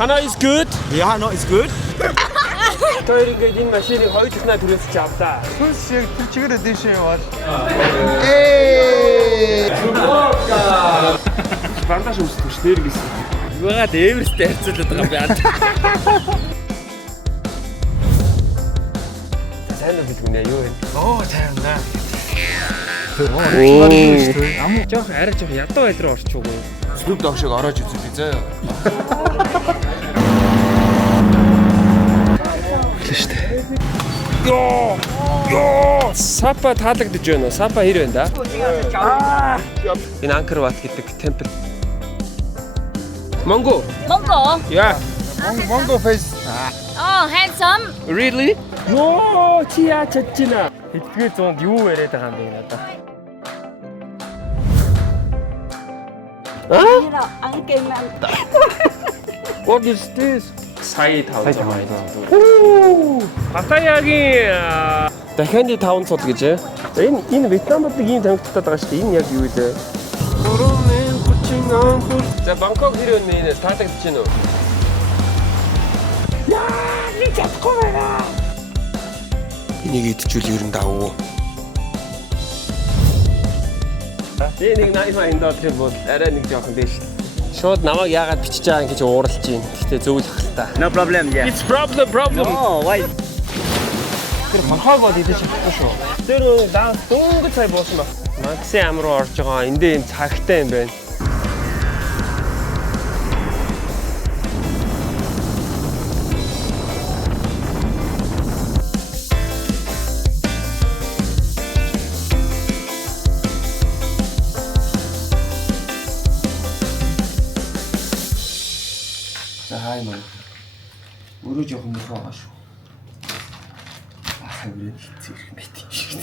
Hana is good. Yeah, no, it's good. Тэр ингээд энэ машиныг 2 туснаа түрээс чи авлаа. Сүнс яг тэр чигээр эдишн яваад. Бандаж өмсдөг ш нэр гэсэн. Юугаад Эвересттэй харьцуулаад байгаа юм бэ? Сайн уу гэдэг нь юу вэ? Оо, тайвна. Амуу жоох арай жоох ядуу байл руу орчихгүй. Snoop Dogg шиг ороож үзье би заа. Йоо! Сапа таалагдж байна уу? Сапа хэр байна да? Энэ Анкор Ват гэдэг темпл. Mongo. Yeah. Mongo face. Oh, handsome. Really? Йоо, чи яа чадчихна? Хэдгээр зуунд юу яриад байгаа юм бэ надаа? What is this? Сая 500. Паттаягийн Дахианы 500 гэж. Энэ Вьетнамд нэг юм тамигдтаад байгаа шүү дээ. Энэ яг юу вэ? За Бангкок хэр өнөө таалагдж байна уу? Яа, нэг чадахгүй байна. Энийг идчихвэл ер нь давуу. Нэг $99 бол арай нэг жоохон биш. Шууд намайг яагаад бичиж байгаа юм гэж ууралж байна. Гэхдээ зөв л ах л та. No problem, yeah. It's problem. Oh, why? Тэр хорхоог бол идэж чадахгүй шүү. Тэр даа дөнгөж цай буусан ба. Макси ам руу орж байгаа. Эндээ энэ цагтай юм байна. За хай мөн. Өөрөө жоохон мөх байгаа шүү. Хаврын хэцэрх мэт юм шиг.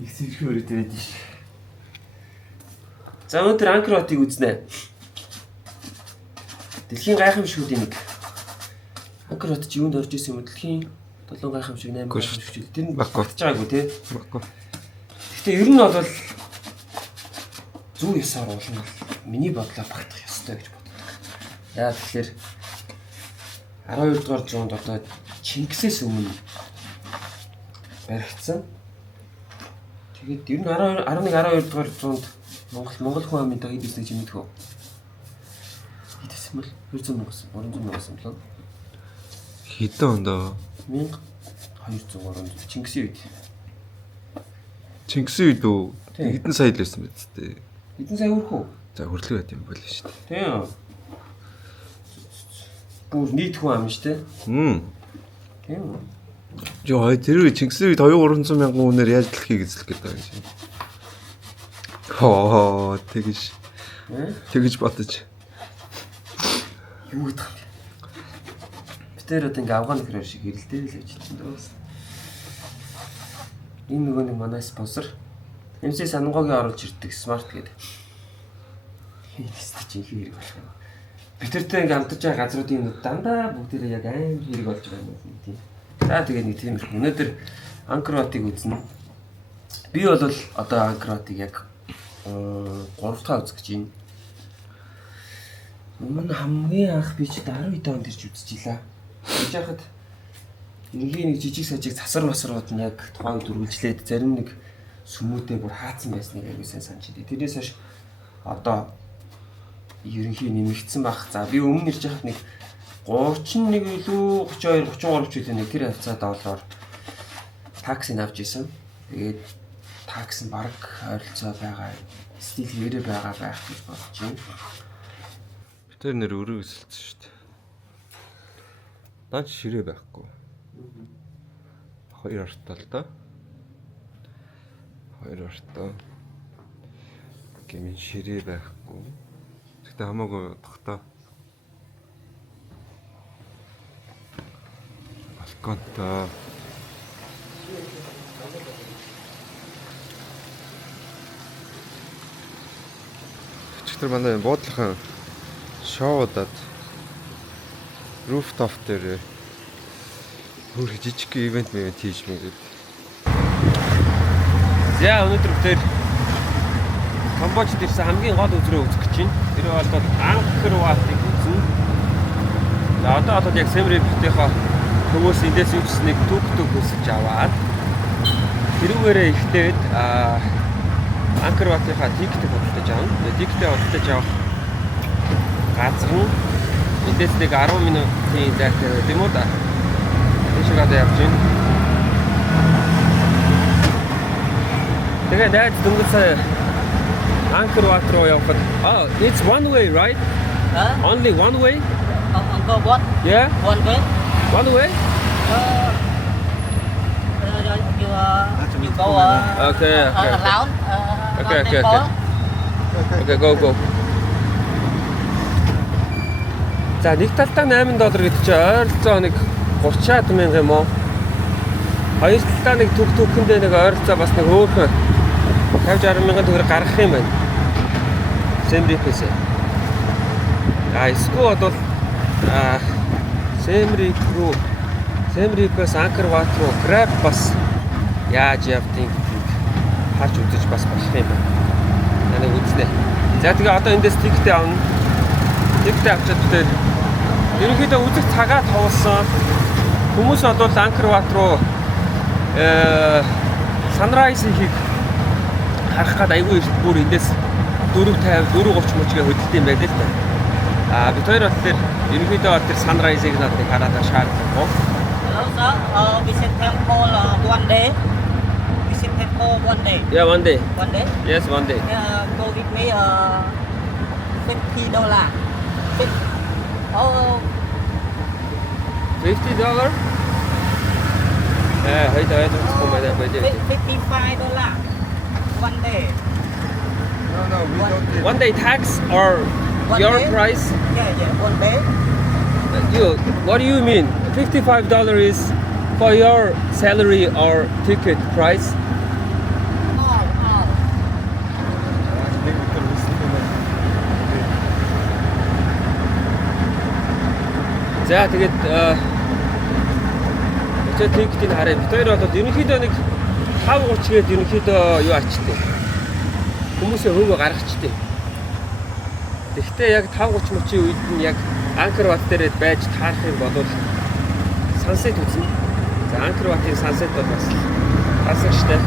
Их зэрэг өрөөд байдаг ш. За өнөөдөр Анкор Ватыг үзнэ. Дэлхийн гайхамшигуудын нэг. Анкор Ват чи юунд орж исэн юм бэ? Дэлхийн 7 гайхамшиг 8 гайхамшиг. Тэр нь багтаж байгаагүй те. Баггүй. Гэхдээ ер нь бол зүү ясаар болно. Миний бодлоор багтах ёстой гэж боддог. Яа тэгэхээр 12 дугаар зуунд одоо Чингисээс өмнө баригдсан. Тэгээд ер нь 11 12 дугаар зуунд Монгол хүн амын хэд ирсэн гэж мэдэх үү? Хэдсэн бэл 200 мянган 300 мянган болоо. Хэдэн ондоо? 1200 Чингисийн үед. Чингисийн үед үү? Хэдэн сая л байсан биз дээ. Хэдэн сая өрөх үү? За хөрлөг байт юм болоо шүү дээ. Тийм. Бүр нийт хүн ам шүү дээ. Тийм. Жоо тэр Чингисийн үед 200-300 мянган хүнээр яаж дэлхийг эзлэх гэдэг юм шиг. Хоо тэгэж. Тэгэж бодож. Юу гэдэг юм бэ? Битээр одоо ингээ Афган нөхөр шиг хэрэлдээ л гэж хэлсэн дээс. Энэ нөгөө нэг манай спонсор MC Санангогийн оруулж ирдэг смарт гэдэг. Хийстэй чи хэрэг болох юм. Битэртэй ингээ амтаж байгаа газруудын нүд дандаа бүгдээрээ яг айн хэрэг болж байгаа юм тийм. За тэгээд нэг тиймэрхүү. Өнөөдөр Анкор Ватыг үзнэ. Би бол одоо Анкор Ватыг яг 3 дахь үзэж байна. Өмнө хамгийн анх би ч 12 онд ирж үзчихлээ. Тэгж яхад ерөнхийн нэг жижиг сажиг засар масрууд нь яг тухайн дүргэлжлээд зарим нэг сүмүүтэй бүр хаацсан байсныг аягүй сайн санаж байна. Тэрнээс хойш одоо ерөнхийн нэмэгдсэн байх. За би өмнө ирж яхад нэг 31 илүү 32 33 ч үлээ нэг тэр хавцаа доллараар такси авч исэн. Тэгээд такси нь баг ойролцоо байгаа. Стил нэрээ байгаа байх гэж бодож байна. Тэр нэр өрөө өсөлтсөн шүү дээ. Наач ширээ байхгүй. Хоёр артаа л да. Хоёр артаа. Гэмийн ширээ байхгүй. Тэгтээ хамаагүй тогтоо. Балконтой. Өчигдөр манай буудлахын шоудад rooftop дээр бүр жижиг ивент хийж мэгээд. За өнөөдөр бүгдээр Камбожд ирсэн хамгийн гол үзрээ үзэх гэж байна. Тэр бол Angkor Wat-ыг үзнэ. За одоо бол яг Siem Reap-ийнхаа төвөөс эндээс үчснэг түг хөсөж аваад тэрүүгээрээ ихтээд Angkor Wat-ийнхаа тиктэй бодлож авна. Тиктэй бодлож авах газар нь эндээс нэг 10 минутын зайтай байд юм уу да. Тийшээ гадаа явж байна. Тэгээ найз дөнгөж Angkor Wat руу явхад it's one way, right? Only one way? Go what? Yeah? One way? One way? You go Okay. around. Okay, Okay, go. За нэг талтаа $8 гэдэг чинь ойролцоо нэг 30-аад мянга юм уу? Хоёр талтаа нэг түгэндээ нэг ойролцоо бас нэг өөрхөн 50-60 мянган төгрөг гаргах юм байна. Siem Reap-ээс. Эсвэл бол Siem Reap-ээс Angkor Wat руу Grab бас яаж явдгийг харж үзэж бас болох юм байна. Таныг үзнэ. За тэгээ одоо эндээс тиктэй авна. Тиктэй авчаад тэгээд ерөнхийдөө үзэх цагаа товолсон. Хүмүүс бол Angkor Wat руу sunrise-ийг харах гээд айгүй их бүр эндээс 4:50 4:30 мөчгээ хөдөлт юм байдаг л та. Бид хоёр бол тэр ерөнхийдөө тэр sunrise-ийг надад хараад шаардлагагүй. Hello sir, visit temple one day. Visit temple one day. Yeah, one day. One day. Yes, one day. Go with me $50. Oh, $50? Hayda kumada pwede. $55 one day. No, we don't get. One day tax or One your day? price? Yeah, one day. What do you mean? $55 is for your salary or ticket price? All. Maybe we can receive them. За тэгээд тикетийг харъя. Бид хоёр бол ерөнхийдөө нэг 5:30 гээд ерөнхийдөө юу ачтээ. Хүмүүсээ хөвөө гаргачтээ. Тэгэхдээ яг 5:30 мөчийн үед нь яг Angkor Wat дээр байж таарах юм бол sunset үзнэ. За Angkor Wat-ийн sunset бол бас хасагчтай.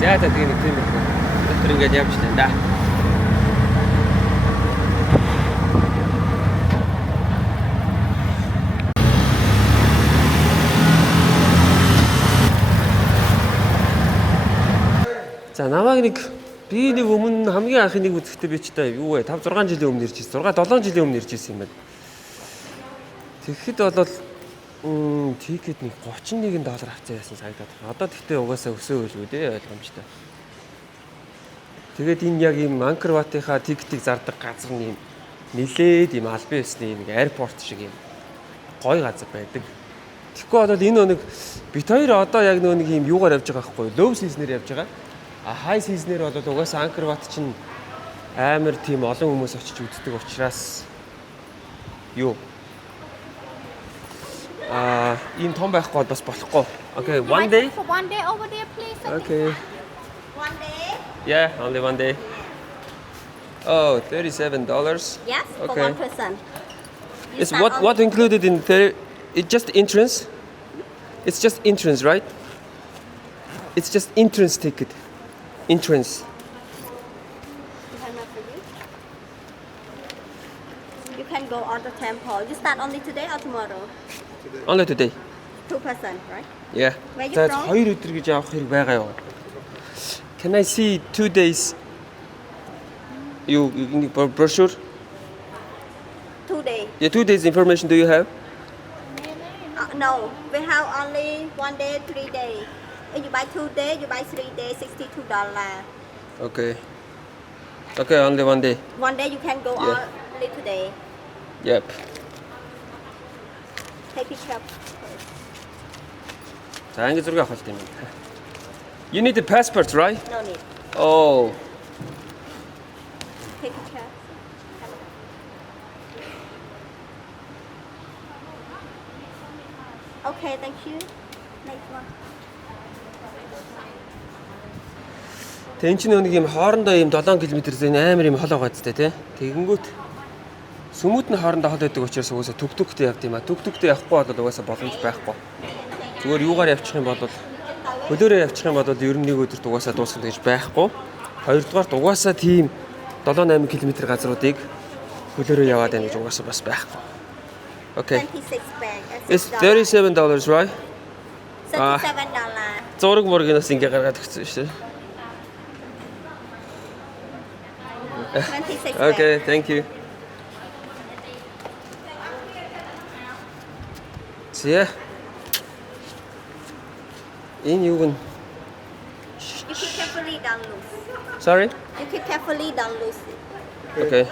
За тэгээ нэг тийм их. Тэр ингээд явж тань да. За намайг би нэг өмнө хамгийн анхны нэг үзэхдээ би ч та юу вэ 5 6 жилийн өмнө ирж ирсэн. 6 7 жилийн өмнө ирж ирсэн юм байна. Тэгэхэд бол тикет нэг $31 авцсан байсан санагдаад байна. Одоо тэгтээ угаасаа өсөөгөл үү дээ ойлгомжтой. Тэгээд энэ яг ийм Angkor Wat-ийнхаа тикетийг зардаг газар нь ийм нилээд ийм албан ёсны нэг аэропорт шиг ийм гоё газар байдаг. Тэгэхгүй бол энэ нэг бит хоёр одоо яг нэг ийм юугаар явж байгаа байхгүй low season-ээр явж байгаа. High season-ээр бол угаасаа Angkor Wat чинь амар тийм олон хүмүүс очиж үздэг учраас юу ийм том байхгүй бол бас болохгүй. Okay, one day. For one day over there, please. Okay. One day? Yeah, only one day. Oh, $37. Yes, for Okay. one person. You It's start what included in there? It's just entrance. It's just entrance, right? It's just entrance ticket. Entrance. You can go on the temple. You start only today or tomorrow? Only today. 2 person, right? Yeah. Where you За from? 2 өдөр гэж явах хэрэг байгаа юу? Can I see 2 days? You need brochure? 2 days. Yeah, 2 days information do you have? No, we have only 1 day, 3 days. If you buy 2 days, you buy 3 days, $62. Okay. Okay, only one day. 1 day you can go Yeah. only today. Yep. Take picture. За англи зураг авах хэрэгтэй юм. You need the passport, right? No need. Oh. Take picture. Okay, thank you. Next one. Тэг энэ чинь нэг юм хоорондоо юм 7 км зэний амар юм хол байгаа зү тий. Тэгэнгүүт сүмүүд нь хоорондоо хол байдаг учраас угаасаа түгтүгтэй явд юм а. Түгтүгтэй явахгүй бол угаасаа боломж байхгүй. Зүгээр юугаар явчих юм бол хөлөөрөө явчих юм бол ер нь нэг өдөрт угаасаа дуусгах гэж байхгүй. Хоёрдугаарт угаасаа тийм 7-8 км газруудыг хөлөөрөө яваад байна гэж угаасаа бас байхгүй. Okay. 26 bag. It's $37, right? $37. Зураг мургинаас ингээ гаргаад өгсөн шүү дээ. 26 bag. Okay, thank you. See? Энэ юу гэн? You keep carefully, don't lose. Sorry? You keep carefully, don't lose it. Okay.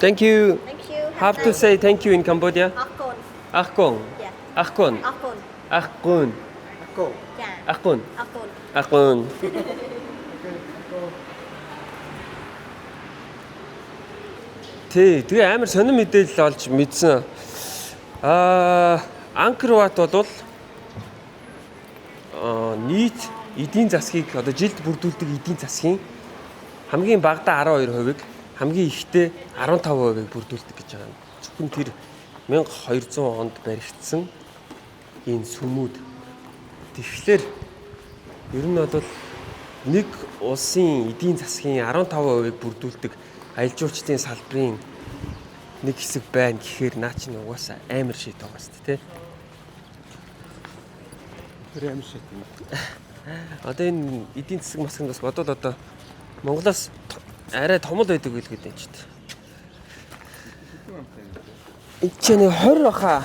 Thank you. Thank you. Have to say thank you in Cambodia. Akon. Akon. Yeah. Akon. Akon. Akon. Yeah. Akon. Akon. Akon. Тэгээ амар сонир мэдээлэл олж мэдсэн. Angkor Wat бол нийт эдийн засгийг одоо жилд бүрдүүлдэг эдийн засгийн хамгийн багадаа 12%-ийг хамгийн ихтэй 15%-ийг бүрдүүлдэг гэж байгаа юм. Зөвхөн тэр 1200 онд баригдсан энэ сүмүүд. Тэгэхээр ер нь бол нэг улсын эдийн засгийн 15%-ийг бүрдүүлдэг аялал жуулчлалын салбарын нэг хэсэг байна гэхээр наа чинь угаасаа амар шийд байгаа шүү дээ, тий. Тэр амар шийд юм. Одоо энэ эдийн засаг масганд бас бодвол одоо Монголоос арай том л байдаг байл гэдэг юм ч дээ. Энд чинь 20 баха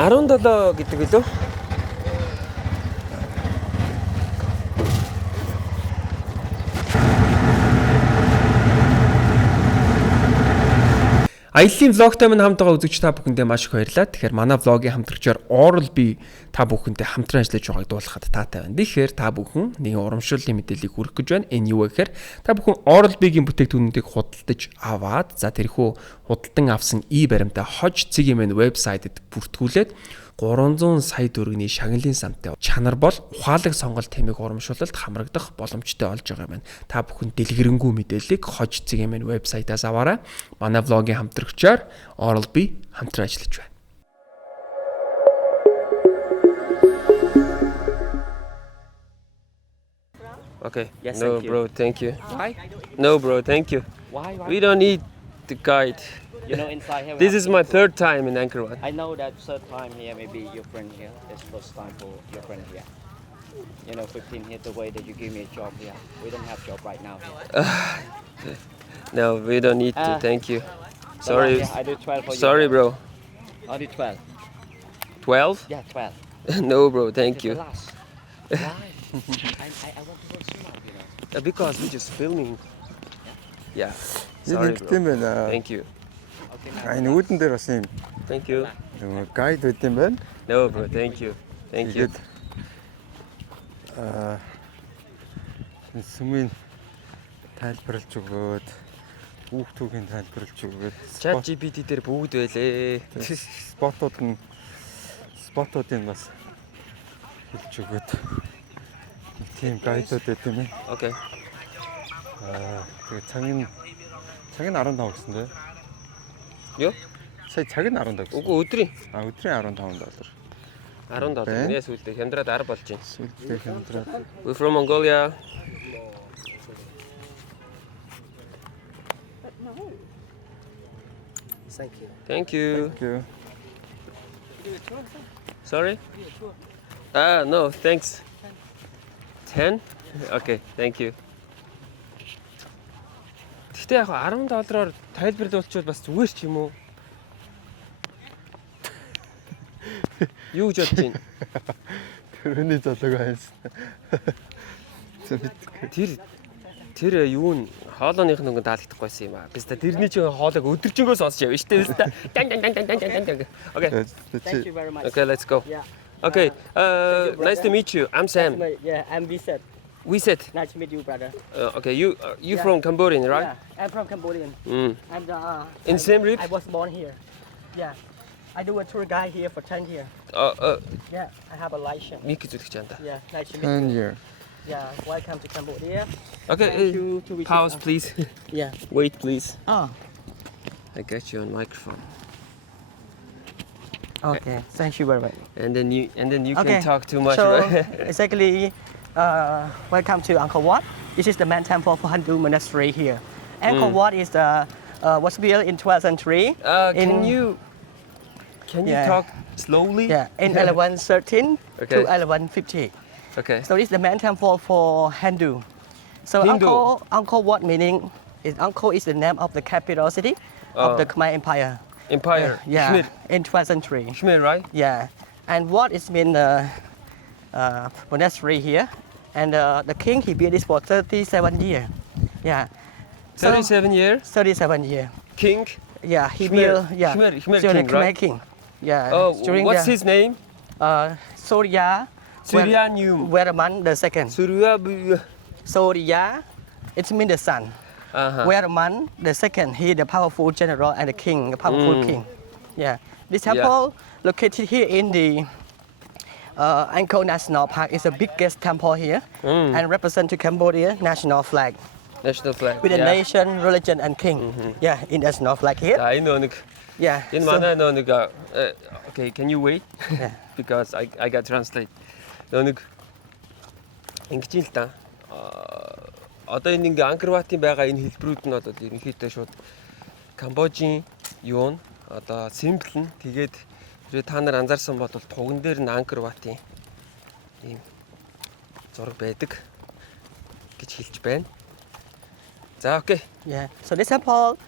17 гэдэг лөө. Аяллаа влогтой минь хамт байгаа үзэгч та бүхэндээ маш их баярлалаа. Тэгэхээр манай влогийн хамтрагчаар Oral-B та бүхэндээ хамтран ажиллаж байгааг дуулахад таатай байна. Тэгэхээр та бүхэн нэг урамшууллын мэдээллийг хүргэх гэж байна. Энэ юу вэ гэхээр та бүхэн Oral-B-гийн бүтээгдэхүүнүүдийг худалдаж аваад за тэрхүү худалдан авсан баримтаа хож CGM вебсайтэд бүртгүүлээд 300 сая төгрөгийн шагналын самтай чанар бол ухаалаг сонголт тэмээг урамшуулалт хамрагдах боломжтой болж байгаа юм байна. Та бүхэн дэлгэрэнгүй мэдээллийг хож CGM вебсайтаас аваарай. Манай влогийн хамтрагчаар Oral-B хамтран ажиллаж байна. Okay. Yes, no, thank you. bro, thank you. Why? No, bro, thank you. Why? We don't need the guide. You know, inside here. we This have is my people. third time in Angkor Wat. I know that third time here, maybe your friend here. It's first time for your friend here. You know, 15 here, the way that you give me a job here. We don't have job right now here. No, we don't need to. Thank you. So, Sorry. yeah, I do 12 for you. Sorry, bro. I do 12. 12? Yeah, 12. No, bro, thank It's you. the last. Why? I want to work smart, you know. Because we're just filming. Yeah. Нэг Sorry, ингэдэм bro. байна. Thank you. Okay, now. Ай нүүдэн дээр бас юм Thank you. гайд байт юм байна. No, bro, thank you. Thank you. Тэгээд энэ сүмийн тайлбарлаж өгөөд хүүхдүүгийн тайлбарлаж өгөөд ChatGPT дээр бүгд байлээ. спотуудын бас хэлж өгөөд нэг тийм гайдууд байт юм. Okay. Тэгээд цаг нь 15 гэсэн дээ. Юу? Сая цаг нь 15 гэсэн. Үгүй өдрийн Өдрийн $15. $10. Нээс үлдээ хямдраад 10 болж байна. Сүлдээ хэмдрээд. We're from Mongolia. Thank you. Thank you. Юу. Sorry? No, thanks. 10? Okay, thank you. Гэхдээ яг $10-оор тайлбарлуулчвал бас зүгээр ч юм уу? Юу гэж бодож байна? Тэрний залууг хайсан. Тэр юу н хоолойных нэг даалгдахгүйсэн юм аа. Бид тэрний чинь хоолойг өдөржингөө сонсч явна шүү дээ. Okay. Thank you very much. Okay, let's go. Yeah. Okay. Nice to meet you. I'm Sam. Yeah, I'm Viset. We said. Nice to meet you, brother. Okay, you from Cambodian, right? Yeah, I'm from Cambodian. Mm. I'm In Siem Reap? I was born here. Yeah. I do a tour guide here for 10 years. Yeah, I have a license. 미크 зүтгэж байна. Yeah, nice to meet 10 you. year. Yeah, welcome to Cambodia. Okay, Thank you to visit pause us. please. Yeah. Wait please. Oh, I got you on microphone. okay. Thank you very much. And then you Okay. can talk too much, So, right? exactly, welcome to Angkor Wat. This is the main temple for Hindu monastery here. Angkor Wat is was built in 12th century. Can you Yeah. talk slowly? Yeah, in 1113 Okay. to 1150. Okay. So this is the main temple for Hindu. So Hindu. Angkor Wat meaning is Angkor is the name of the capital city of the Khmer Empire. Empire. Yeah, Khmer. in 12th century. Khmer, right? Yeah, and what is mean monastery here, and the king he built this for 37 years. Yeah. So, 37 years. 37 years. King. Yeah, he Khmer- built. Yeah, Khmer during king, right? Khmer king. Yeah. Oh, during what's the, his name? Surya Suryanyum. Varaman the second. Surya, it means the sun. Uh-huh. Varaman the second, he the powerful general and the king, the powerful king. Yeah. This temple located here in the Angkor National Park is the biggest temple here and represent to Cambodia national flag National flag. with the nation, religion and king. Yeah, in national flag here. За энэ нэг Yeah. энэ so- манай нэг okay, can you wait? Yeah. Because I got translate. Нэг ингэж юм л да. Одоо энэ ингээ Angkor Wat-ын байгаа энэ хэлбэрүүд нь одоо ерөнхийдөө шууд Камбожийн юу н одоо символ нь тэгээд та нар анзаарсан бол туган дээр нь Angkor Wat-ын ийм зураг байдаг гэж хэлж байна. За окей. Yeah. So this temple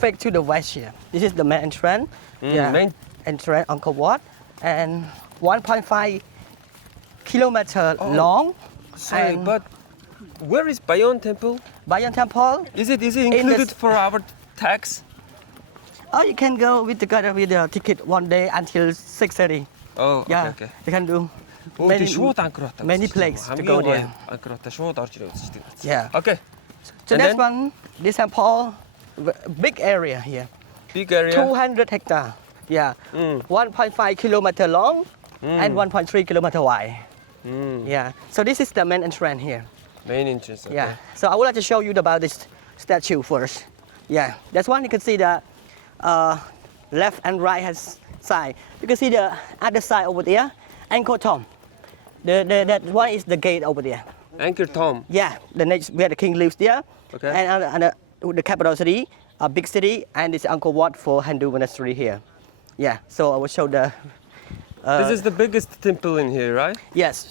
fake to the west here. This is the main entrance. main- entrance Angkor Wat and 1.5 kilometer long. Sorry, and but where is Bayon Temple? Bayon Temple. Is it the included s- for our tax? Oh, you can go with together with the ticket one day until 6:30. Oh, Yeah, okay. you can do Мany шууд Angkor Wat. many places to go there. Angkor Wat шууд орж ирээ үзчихдэг. Yeah. Okay. So And next then? one, this temple, big area here, Big area. 200 hectare. Yeah, 1.5 kilometer long and 1.3 kilometer wide. Yeah. So this is the main entrance here. Main entrance. Okay. Yeah. So I would like to show you about this statue first. Yeah. That's one you can see the left and right hand side. You can see the other side over there, Angkor Thom. That one is the gate over there. Angkor Thom. Yeah, the next where the king lives there. Okay. And the capital city, a big city, and it's Angkor Wat for Hindu monastery here. Yeah. So I will show the. This is the biggest temple in here, right? Yes.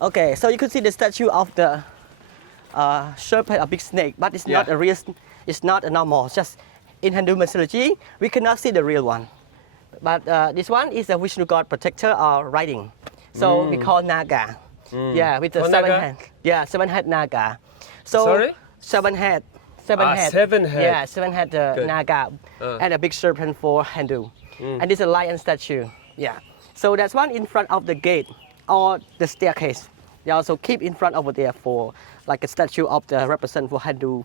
Okay, so you can see the statue of the serpent, a big snake, but it's not Yeah. a real. It's not a normal. Just in Hindu mythology, we cannot see the real one. But this one is a Vishnu god protector or riding. So we call Naga. Yeah, with the Oh, seven Naga? head. Yeah, seven head Naga. So Sorry? seven head. Seven Ah, head. seven head. Yeah, seven head Good. Naga, and a big serpent for Hindu. And this is a lion statue. Yeah. So that's one in front of the gate or the staircase. They also keep in front over there for like a statue of the represent for Hindu,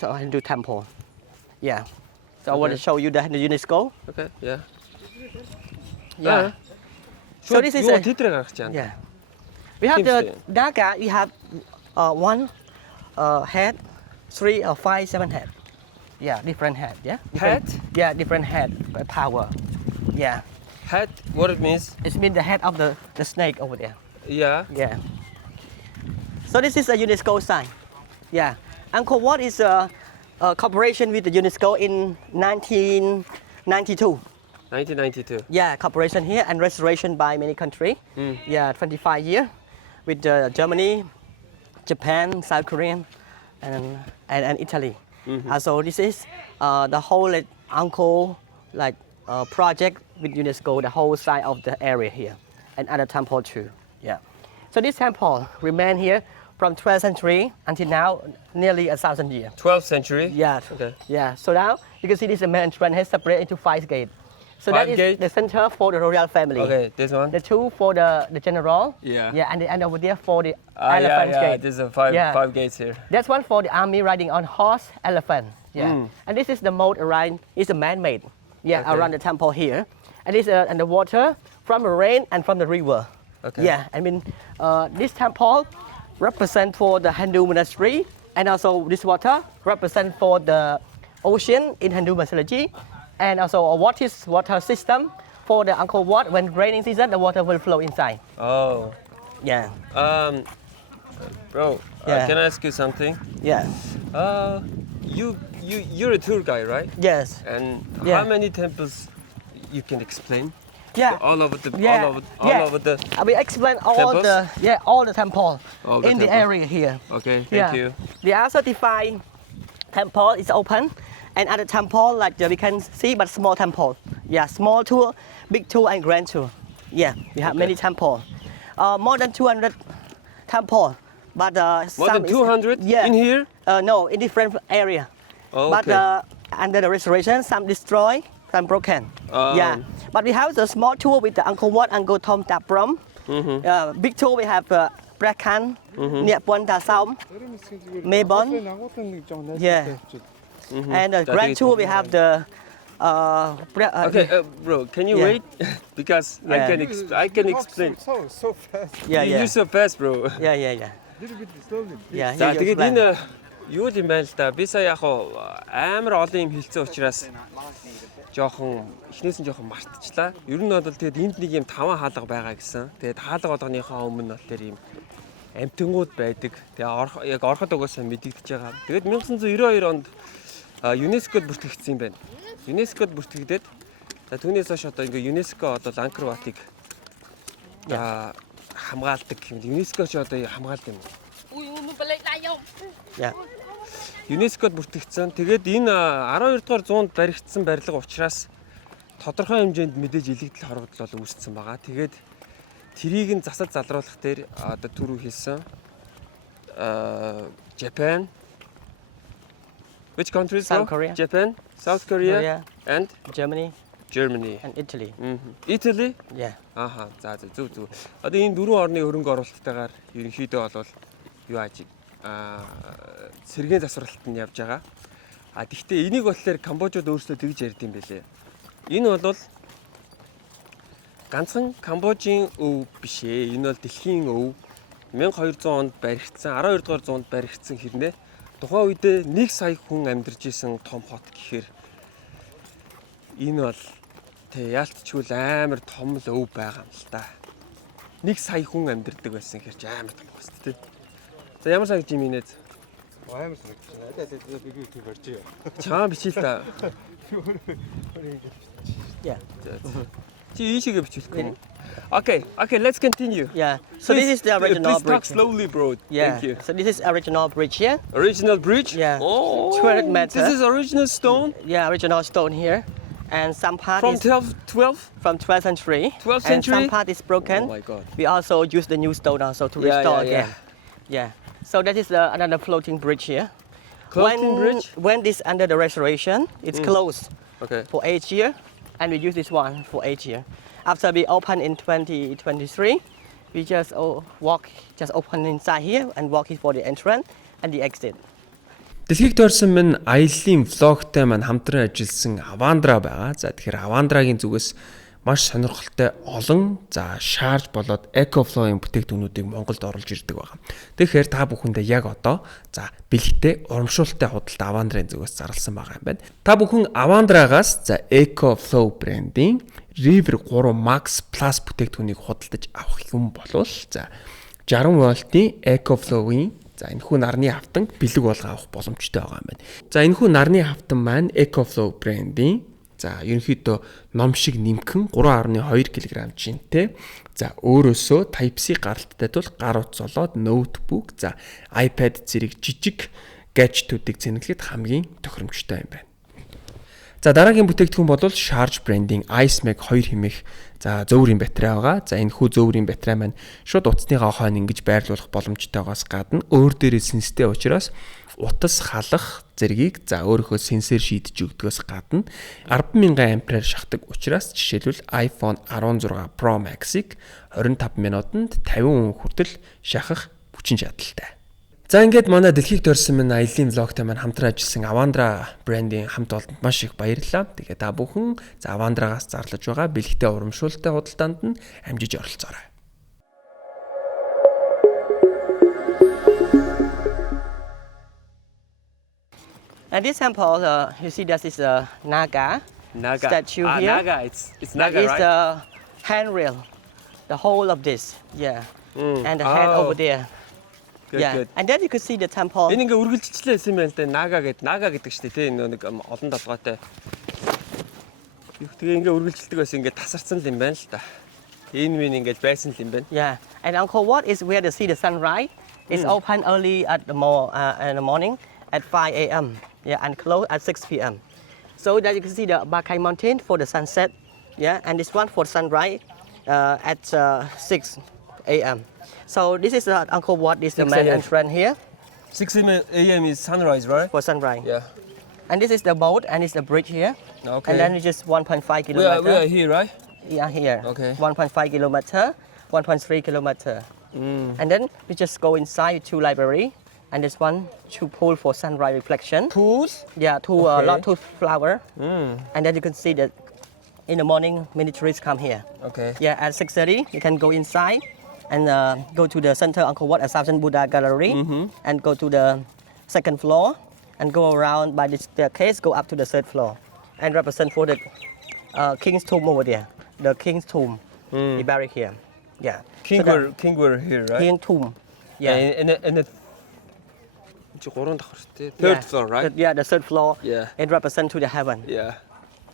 Hindu temple. Yeah. So I want to Okay. show you the UNESCO. Okay. Yeah. Yeah. So Шууд this is юу a тэдрэг гаргаж байна. yeah. We have Seems the to- Naga. We have one head, 3 or 5, 7 head. Yeah, different head. Yeah. Different, Head? Yeah, different head power. Yeah. Hat, what it means? It means the head of the snake over there. Yeah. Yeah. So this is a UNESCO sign. Yeah. Angkor Wat is a cooperation with the UNESCO in 1992. 1992. Yeah, cooperation here and restoration by many countries. Yeah, 25 years with Germany, Japan, South Korea, and Italy. So this is the whole Angkor project with UNESCO, the whole side of the area here, and other temple too. Yeah. So this temple remain here from 12th century until now, nearly 1,000 years. 12th century. Yeah. Okay. Yeah. So now you can see this main entrance is separated into 5 gates. So Five that is gates? the center for the royal family. Okay, this one. The 2 for the general. Yeah. Yeah, and over there for the Ah, yeah, elephant yeah. gate. There's a five gates here. That's one for the army riding on horse, elephant. Yeah. And this is the moat around. It's a man-made. Yeah, Okay. around the temple here. And it's and the water from the rain and from the river. Okay. Yeah, I mean, this temple represent for the Hindu monastery, and also this water represent for the ocean in Hindu mythology, and also a water system for the Angkor Wat. When raining season, the water will flow inside. Oh. Yeah, Bro, Yeah. can I ask you something? yeah, You're a tour guide, right? yes, And Yeah. how many temples you can explain? yeah. All over the Yeah, all yeah. over the I will explain all Temples? all the temple All the in the temple. area here. Okay, thank Yeah. you. The R35 temple is open, and other temple like we can see, but small temple. Yeah, small tour, big tour, and grand tour. Yeah, we have many temple. More than 200 temple, but More some than 200 yeah. in here? No, in different area. Oh, But okay. under the restoration, some destroyed, some broken. Yeah, but we have the small tour with the Angkor Wat, Angkor Thom Tap Prom. Big tour we have Prak Khan, Niap Pon Ta Som, Mebon. Yeah. And the grand tour we have the Okay, bro, can you Yeah. wait? Because Yeah. I can explain. So fast. yeah, yeah. You're so fast, bro. Yeah, yeah, yeah. Little bit slowly. Yeah, За you тэгээд explain. энэ юу юм байна л да. Би сая яг амар олон юм хэлсэн учраас жоохон эхнээс нь жоохон мартчихлаа. Ер нь бол тэгээд энд нэг юм 5 хаалга байгаа гэсэн. Тэгээд хаалга болгоныхоо өмнө бол тэр юм амтингууд байдаг. Тэгээд яг ороход угаасаа мэдэгдэж байгаа. Тэгээд 1992 онд ЮНЕСКОд бүртгэгдсэн юм байна. ЮНЕСКОд бүртгэгдээд за түүнээс хойш одоо ингээ ЮНЕСКО одоо Angkor Wat-ыг хамгаалдаг юм. ЮНЕСКО ч одоо хамгаалдаг юм. Yeah. ЮНЕСКОд бүртгэгдсэн. Тэгээд энэ 12 дугаар зуунд баригдсан барилга учраас тодорхой хэмжээнд мэдээж илэгдэл хорогдол үүссэн байгаа. Тэгээд тэрийг нь засаж залруулах дээр одоо түрүү хэлсэн Japan. Which countries? South bro? Korea. Japan, South Korea, Korea. and Germany Germany. and Italy. Italy? Yeah. Ааха. За зөв. Одоо энэ дөрвөн орны хөрөнгө оруулалттайгаар ерөнхийдөө бол юу ааж сэргээн засварлалт нь явж байгаа. Гэхдээ энийг болохоор Камбожууд өөрсдөө тэгж ярьд юм байлээ. Энэ бол ганцхан Камбожийн өв биш ээ. Энэ бол дэлхийн өв. 1200 онд баригдсан, 12 дугаар зуунд баригдсан хэрнээ тухайн үедээ 1 сая хүн амьдарч исэн том хот гэхээр энэ бол яалтчгүй амар том л өв байгаа юм л та. 1 сая хүн амьдардаг байсан хэрэг амар том байна шүү дээ. За ямар санагч юм инээд? Амар санагдаж байна. Аль би YouTube барьж. Чаа бичил та. Yeah. Чи ийшээгээ бичүүлэх юм. Okay, let's continue. Yeah. So this is the original Please talk bridge. slowly, bro. Yeah. Thank you. So this is original bridge here. Original bridge? Yeah. Oh, 200 meters. This is original stone Yeah, original stone here, and some part from is 12? from 12th century. 12th And century? some part is broken. Oh my God. We also use the new stone also to Yeah, restore yeah, again. Yeah. So that is another floating bridge here. Floating bridge? When this under the restoration, it's closed Okay. for 8 years, and we use this one for 8 years. After we open in 2023, we just open inside here and walk for the entrance and the exit. Дэлхийг тойрсон минь аяллаа влогтой маань хамтран ажилласан Авандра байгаа. За тэгэхээр Авандрагийн зүгээс маш сонирхолтой олон шаарж болоод EcoFlow-ийн бүтээгдэхүүнүүдийг Монголд оруулж ирдэг байгаа. Тэгэхээр та бүхэндээ яг одоо бэлэгтэй урамшуултай худалдаа Авандрын зүгээс зарласан байгаа юм байна. Та бүхэн Авандрагаас EcoFlow брендийн River 3 Max Plus бүтээгдэхүүнийг худалдаж авах юм бол 60 вольтын EcoFlow-ийн энэхүү нарны хавтан бэлэг болго авах боломжтой байгаа юм байна. Энэхүү нарны хавтан маань EcoFlow брендийн ерөнхийдөө ном шиг нэмхэн 3.2 кг жинтэй. Өөрөөсөө Type-C гаралттай тул гар утас болоод ноутбук, iPad зэрэг жижиг гаджетуудыг зэнэглэхэд хамгийн тохиромжтой юм байна. Дараагийн бүтээгдэхүүн бол Charge branding IceMag 2 хэмээх зөөврийн батарей байгаа. Энэхүү зөөврийн батарей маань шууд утасныхаа хойно ингэж байрлуулах боломжтойгоос гадна өөр дээрээ сенстэй учраас утас халах зэргийг өөрөөхөө сенсор шийдэж өгдгөөс гадна 10,000 ампер шахдаг учраас жишээлбэл iPhone 16 Pro Max-ыг 25 минутанд 50% хүртэл шахах хүчин чадалтай. За ингээд манай дэлхийг төрсэн минь аялын влогтой маань хамтран ажилласан Avandra брендийн хамт олонд маш их баярлалаа. Тэгээ та бүхэн Avandraгаас зарлаж байгаа бэлгтэй урамшуултай худалдаанд нь амжиж оролцоорой. And this temple, you see that is a Naga statue here. Naga, it's That Naga, is right? the handrail, the whole of this, yeah. And the head over there. Good, Yeah, good. and then you could see the temple. Энэ ингээ үргэлжлэлсэн юм байна л да. Naga гэдэг шүү дээ. Тэ нэг олон толгойтой. Тэгээ ингээ үргэлжлэлдэг байсан ингээ тасарсан л юм байна л да. Энэ минь ингээ байсан л юм байна. Yeah, and Angkor Wat is where to see the sunrise. It's open early at in the morning at 5 a.m. Yeah, and close at 6 p.m. So that you can see the Bakai Mountain for the sunset. Yeah, and this one for sunrise at 6 a.m. So this is Angkor Wat. This is the 6 main a.m. entrance here 6 a.m. is sunrise, right? for sunrise. Yeah. And this is the boat and it's the bridge here. Okay. And then it's just 1.5 We are kilometer. here, right? Yeah, here. Okay. 1.5 kilometer, 1.3 kilometer. And then we just go inside to library, and this one to pool for sunrise reflection. Pools? Yeah, to Okay. lot of flower. And then you can see that in the morning many tourists come here. Okay. Yeah, at 6:30 you can go inside and go to the center Angkor Wat at Thousand Buddha Gallery, and go to the second floor and go around by the staircase, go up to the third floor, and represent for the king's tomb over there. The king's tomb, he buried here. Yeah. King were here, right? King tomb. Yeah. And the гурван давхар тий. Third floor, right? Yeah, the third floor. Yeah. It represents to the heaven. Yeah.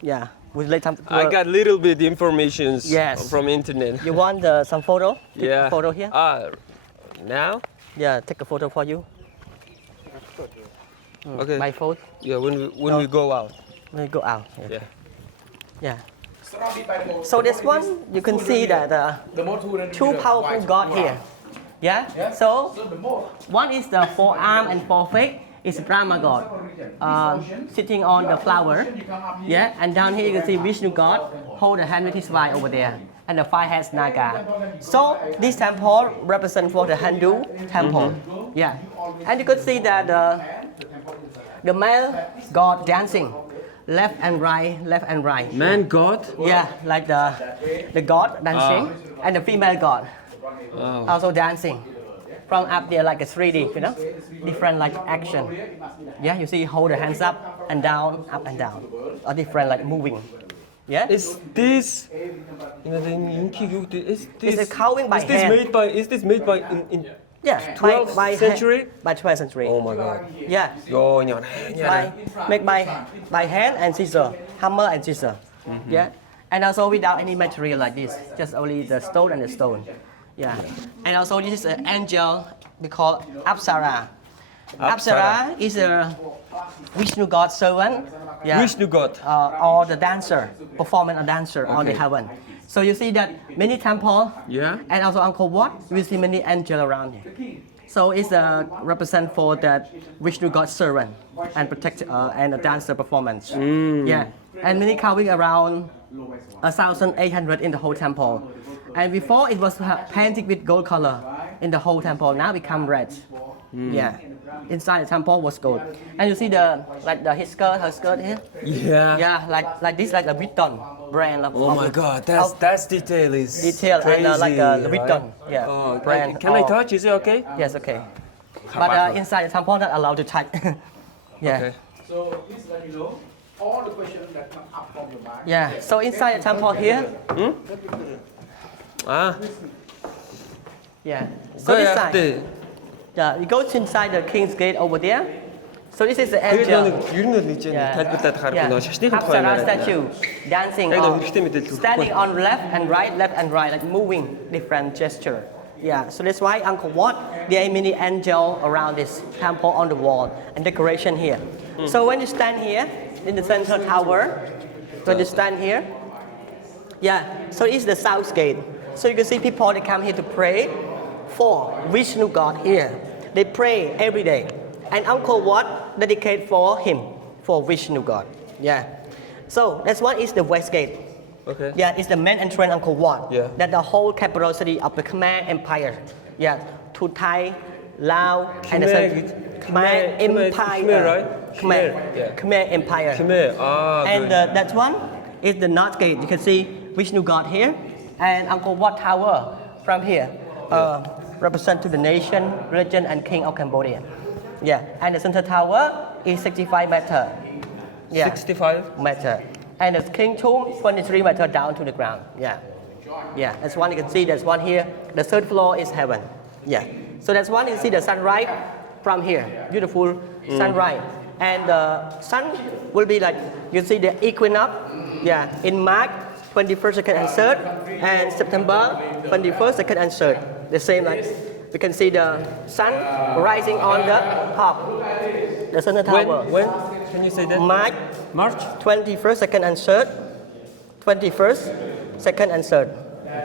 Yeah. With late time. I got little bit information Yes. from internet. You want some photo? Take Yeah. a photo here. Now? Yeah, take a photo for you. Okay. My phone. Yeah, when we go out. Let me go out. Yeah. Yeah. So this one, you can see that two powerful gods here. Yeah. So one is the forearm and forefinger is Brahma god, sitting on the flower. Yeah. And down here you can see Vishnu god hold the hand with his wife over there, and the five heads Naga. So this temple represents for the Hindu temple. Yeah. And you could see that the male god dancing. Left and right, left and right. Man, God. Yeah, like the god dancing and the female god also dancing from up there like a 3D, you know, different like action. Yeah, you see, hold the hands up and down, or different like moving. Yeah. Is this is It's a carving by hand. Is this made by in Yeah, 12th century? By 12th century. Oh my god. Yeah. Yo, nhờ. Make by hand and scissor, hammer and scissor. Yeah, and also without any material like this, just only the stone and the stone. Yeah, and also this is an angel we call Apsara. Apsara is a Vishnu god servant. Yeah. Vishnu god. Or the dancer, performing a dancer on the heaven. So you see that many temple. Yeah. And also Angkor Wat, we see many angels around here. So it's a represent for that Vishnu God servant and protect and a dancer performance. Yeah, and many carving around 1,800 in the whole temple. And before it was painted with gold color in the whole temple. Now become red. Yeah, inside the temple was gold. And you see his skirt, her skirt here. Yeah. Yeah, like this, like a Vuitton brand. Oh my god, that's detail is Detail crazy, and like a right? Vuitton. Yeah, Oh, brand. can I touch? Is it okay? Yes, okay. But inside the temple, not allowed to touch. Yeah. Okay. So please let me know all the questions that come up from your mind. Yeah. So inside the temple here. Yeah. So Go this after. side. Yeah. You go to inside the King's Gate over there. So this is the Тэгээд angel. нэг ер нь л нэг юм тайлбарлаад харах нөгөө шашныхын тухай Apsara яриад. statue dancing Яг on, нэг хэрэгтэй мэдээлэл өгөхгүй. standing on left and right, like moving different gesture. Yeah, so that's why Angkor Wat, there are many angels around this temple on the wall and decoration here. So when you stand here in the central tower, when you stand here, yeah, so it's the south gate. So you can see people that come here to pray for Vishnu God here. They pray every day. And Angkor Wat dedicated for him, for Vishnu God. Yeah. So that's one is the west gate. Okay. Yeah, it's the main entrance Angkor Wat. Yeah. That the whole capital city of the Khmer Empire. Yeah, to Thai Lao, and the Khmer Empire. Khmer, right? Khmer, Yeah. Khmer Empire. Khmer. Ah, And good. that one is the North Gate. You can see Vishnu God here, and Angkor Wat Tower from here represent to the nation, religion, and king of Cambodia. Yeah, and the center tower is 65 meter. Yeah, 65. meter, and the king tomb 23 meter down to the ground. Yeah, yeah. That's one you can see. There's one here. The third floor is heaven. Yeah. So that's one you see the sunrise from here. Beautiful sunrise. And the sun will be like, you see the equinox, yeah, in March 21st, 2nd, and 3rd, and September 21st, 2nd, and 3rd. The same like, we can see the sun rising on the top, the center tower. When? Can you say that? March March? 21st, 2nd, and 3rd. 21st, 2nd, and 3rd.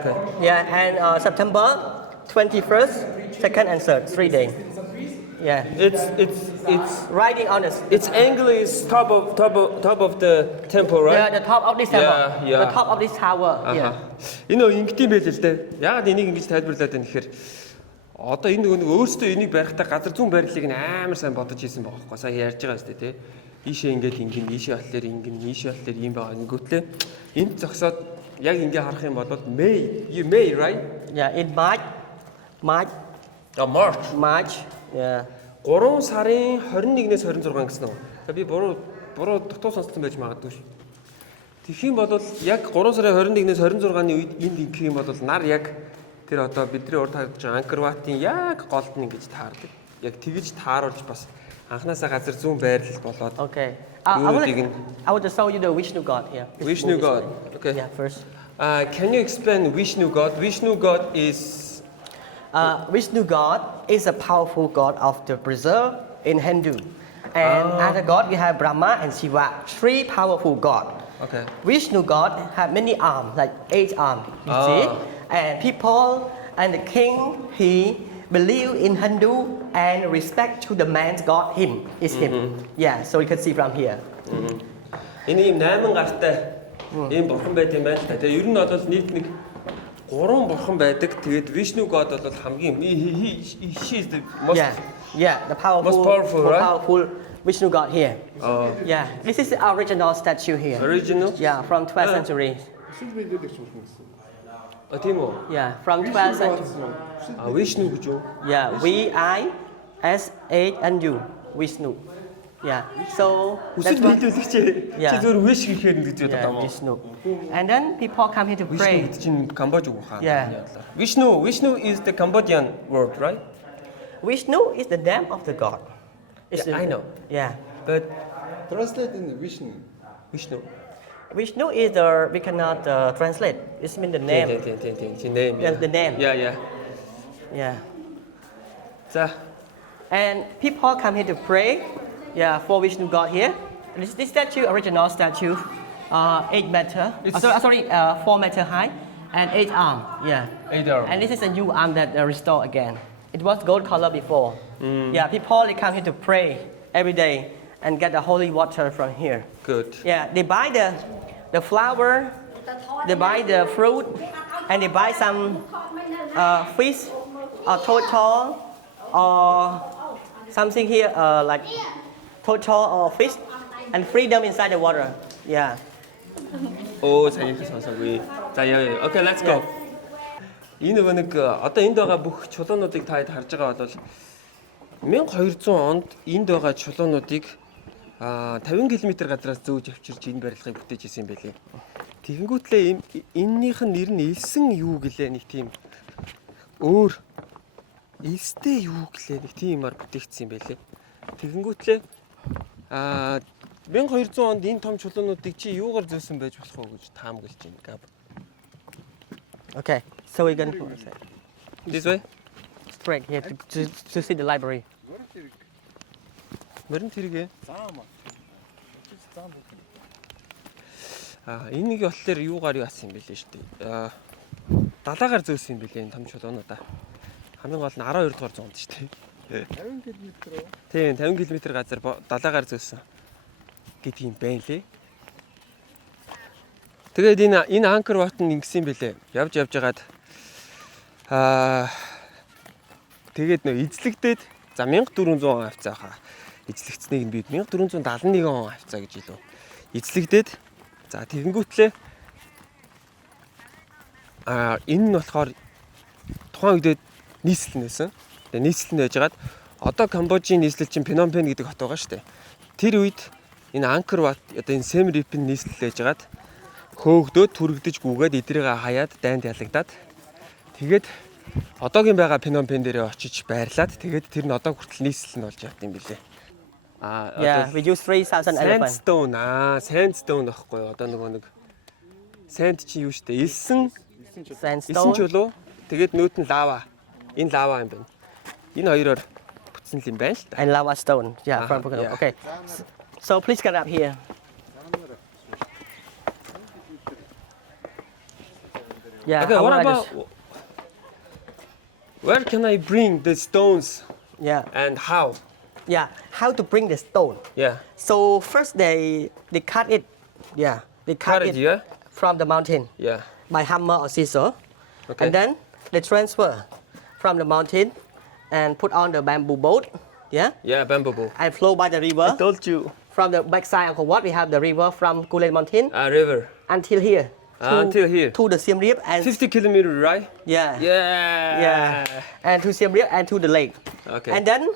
Okay. Yeah, and September 21st, 2nd, and 3rd, 3 days. Yeah, It's riding on it. its angle is top of the temple, Yeah, right? the top of this tower. Yeah, yeah. The top of this tower. Yeah. Энэ ингэдэм байл л дээ. Яагаад энийг ингэж тайлбарлаад байна гэхээр одоо энэ нөгөө өөрөөсөө энийг барихтаа газар зүүн байрлалыг нь амар сайн бодож хийсэн байгаа байхгүй. Сая ярьж байгаа шүү дээ, тий. Ийшээ ингээд ингэн, ийшээ болохоор ингэн, ийшээ болохоор ийм байгаа. Ингэвтлээ энд зогсоод яг ингээ харах юм бол May, right? Yeah, in March. March. Yeah. 3 сарын 21-ээс 26 гэсэн үү? За би буруу дутуу сонссон байж магадгүй шүү. Тэгэх юм бол яг 3 сарын 21-ээс 26-ны үед энд ингэх юм бол нар яг тэр одоо бидний урд харж байгаа Angkor Wat-ын яг голд нь ингэж таардаг. Яг тэгж тааруулж бас анханасаа газар зүүн байрлал болоод. Okay. I will just show you the Vishnu God here. Vishnu God. Okay. Yeah, first. Can you explain Vishnu God? Vishnu God is Vishnu God is a powerful God of the preserve in Hindu. And other God, we have Brahma and Shiva, 3 powerful gods. Okay. Vishnu God have many arms, like 8 arms, you see. And people and the king, he believe in Hindu and respect to the man's God, him, is him. Yeah, so you can see from here. Энэ ийм 8 гартай ийм бурхан байт юм байна л та. Тэгээ ер нь бол нийт нэг 3 бурхан байдаг. Тэгээд Vishnu God бол хамгийн she is the most The powerful, most powerful, right? powerful Vishnu God here. Yeah, this is the original statue here. original. Yeah, from 12th century. Тийм үү? Yeah, from 12th century. Vishnu гэж юу? Yeah, V-I-S-H-N-U, Vishnu. Yeah, so that's Үсэл what, биелүүлэх чи Yeah. зөвөр wish гэхээр нь гэж бодож yeah, байгаа юм уу? Vishnu. And then people come here to Vishnu pray. гэдэг чинь Камбож үг хаа. Yeah. Vishnu is the Cambodian word, right? Vishnu is the name of the God. It's Yeah, I know. Yeah. But Translate in Vishnu. Vishnu. Vishnu is the, we cannot translate. It means the name. Тийм. Name. Yes, the name. Yeah. Yeah. За. And people come here to pray. Yeah, for Vishnu God here. This statue, original statue, 8 meter. 4 meter high, and 8 arm. Yeah. 8 arm. And this is a new arm that restored again. It was gold color before. Yeah, people they come here to pray every day and get the holy water from here. Good. Yeah, they buy the flower, they buy the fruit, and they buy some fish, or turtle, or something here like turtle or fish, and free them inside the water. Yeah. Оо сайн сонсоогүй. За яа. Okay, let's go. Энэ нөгөө нэг одоо энд байгаа бүх чулуунуудыг та хэд харж байгаа бол 1200 онд энд байгаа чулуунуудыг 50 км гадраас зөөж авчирч энэ барилгыг бүтээж исэн юм байлээ. Тэгэнгүүтлээ эннийх нь нэр нь элсэн юу гэлээ нэг тийм өөр элстэй юу гэлээ нэг тиймээр бүтээгдсэн юм байлээ. Тэгэнгүүтлээ 1200 онд энэ том чулуунуудыг чи юугаар зөөсөн байж болох вэ гэж таамаглаж байна гав. Okay, so we're gonna This way? straight here to see the library. Мөрөн тэргээ. Энийг болохоор юугаар яасан юм бэлээ шүү дээ. Далаагаар зөөсөн юм бэлээ энэ том чулуунуудаа. Хамгийн гол нь 12 дугаар зуунд шүү дээ. 50 км. Тийм, 50 км газар далаагаар зөөсөн гэдэг юм байна лээ. Тэгээд энэ Angkor Wat нь ингэсэн юм бэлээ. Явж яагаад Тэгээд нөө эзлэгдээд за 1400 хавцаа хаа. Эзлэгдсэнийг нь бид 1471 хавцаа гэж илүү. Эзлэгдээд за тэгэнгүүтлээ энэ нь болохоор тухайн үедээ нийслэл нэсэн. Тэгээ нийслэл нь байжгаад одоо Камбожийн нийслэл чинь Phnom Penh гэдэг хот байгаа шүү дээ. Тэр үед энэ Angkor Wat одоо энэ Siem Reap-ийн нийслэл байжгаад хөөгдөөд түрэгдэж гүгээд эдрийг хаяад дайнд ялагдаад тэгээд одоогийн байгаа Phnom Penh дээрээ очиж байрлаад тэгээд тэр нь одоо хүртэл нийслэл нь болж явд юм билээ. Yeah, we use 3,000 elephants. Sandstone sandstone гэхгүй юу? Одоо нөгөө нэг sand чи юу штэ? Элсэн Sandstone. чулуу. Тэгээд нүүт нь лава. Энэ лава юм байна. Энэ хоёроор бүтсэн юм байна л та. And lava stone. Yeah, from yeah. Okay. So please get up here. Yeah. Okay, I what wanna about where can I bring the stones Yeah. and how? Yeah. How to bring the stone? Yeah. So first they cut it. Yeah. They cut it yeah? from the mountain Yeah. by hammer or scissor. Okay. And then they transfer from the mountain and put on the bamboo boat. Yeah. Yeah, bamboo boat. And flow by the river. Told you. From the backside of Angkor Wat, we have the river from Gulen Mountain River. until here. Until here. To the Siem Reap and 50 kilometers, right? yeah. Yeah. Yeah. And to Siem Reap and to the lake. Okay. And then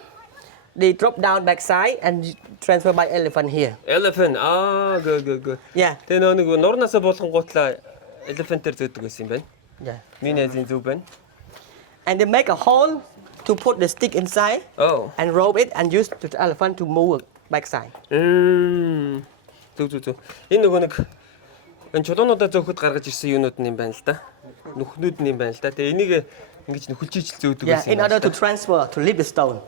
they drop down backside and transfer by elephant here. Elephant. Good. Yeah. Тэгээ нэг нуурнаасаа болгонгуутлаа elephant-ээр зөөдөг гэсэн юм байна. Yeah. Миний азийн зүг байна. And they make a hole to put the stick inside Oh. and rope it and use the elephant to move backside. Зүг. Энэ нөгөө нэг энэ чулуунуудаа зөөхөд гаргаж ирсэн юунууд нь юм байна л да. Нүхнүүд нь юм байна л да. Тэгээ энийг ингэж нөхөлж ижил зөөдөг Yeah, гэсэн in юм order байна. to transfer, to lift the stone.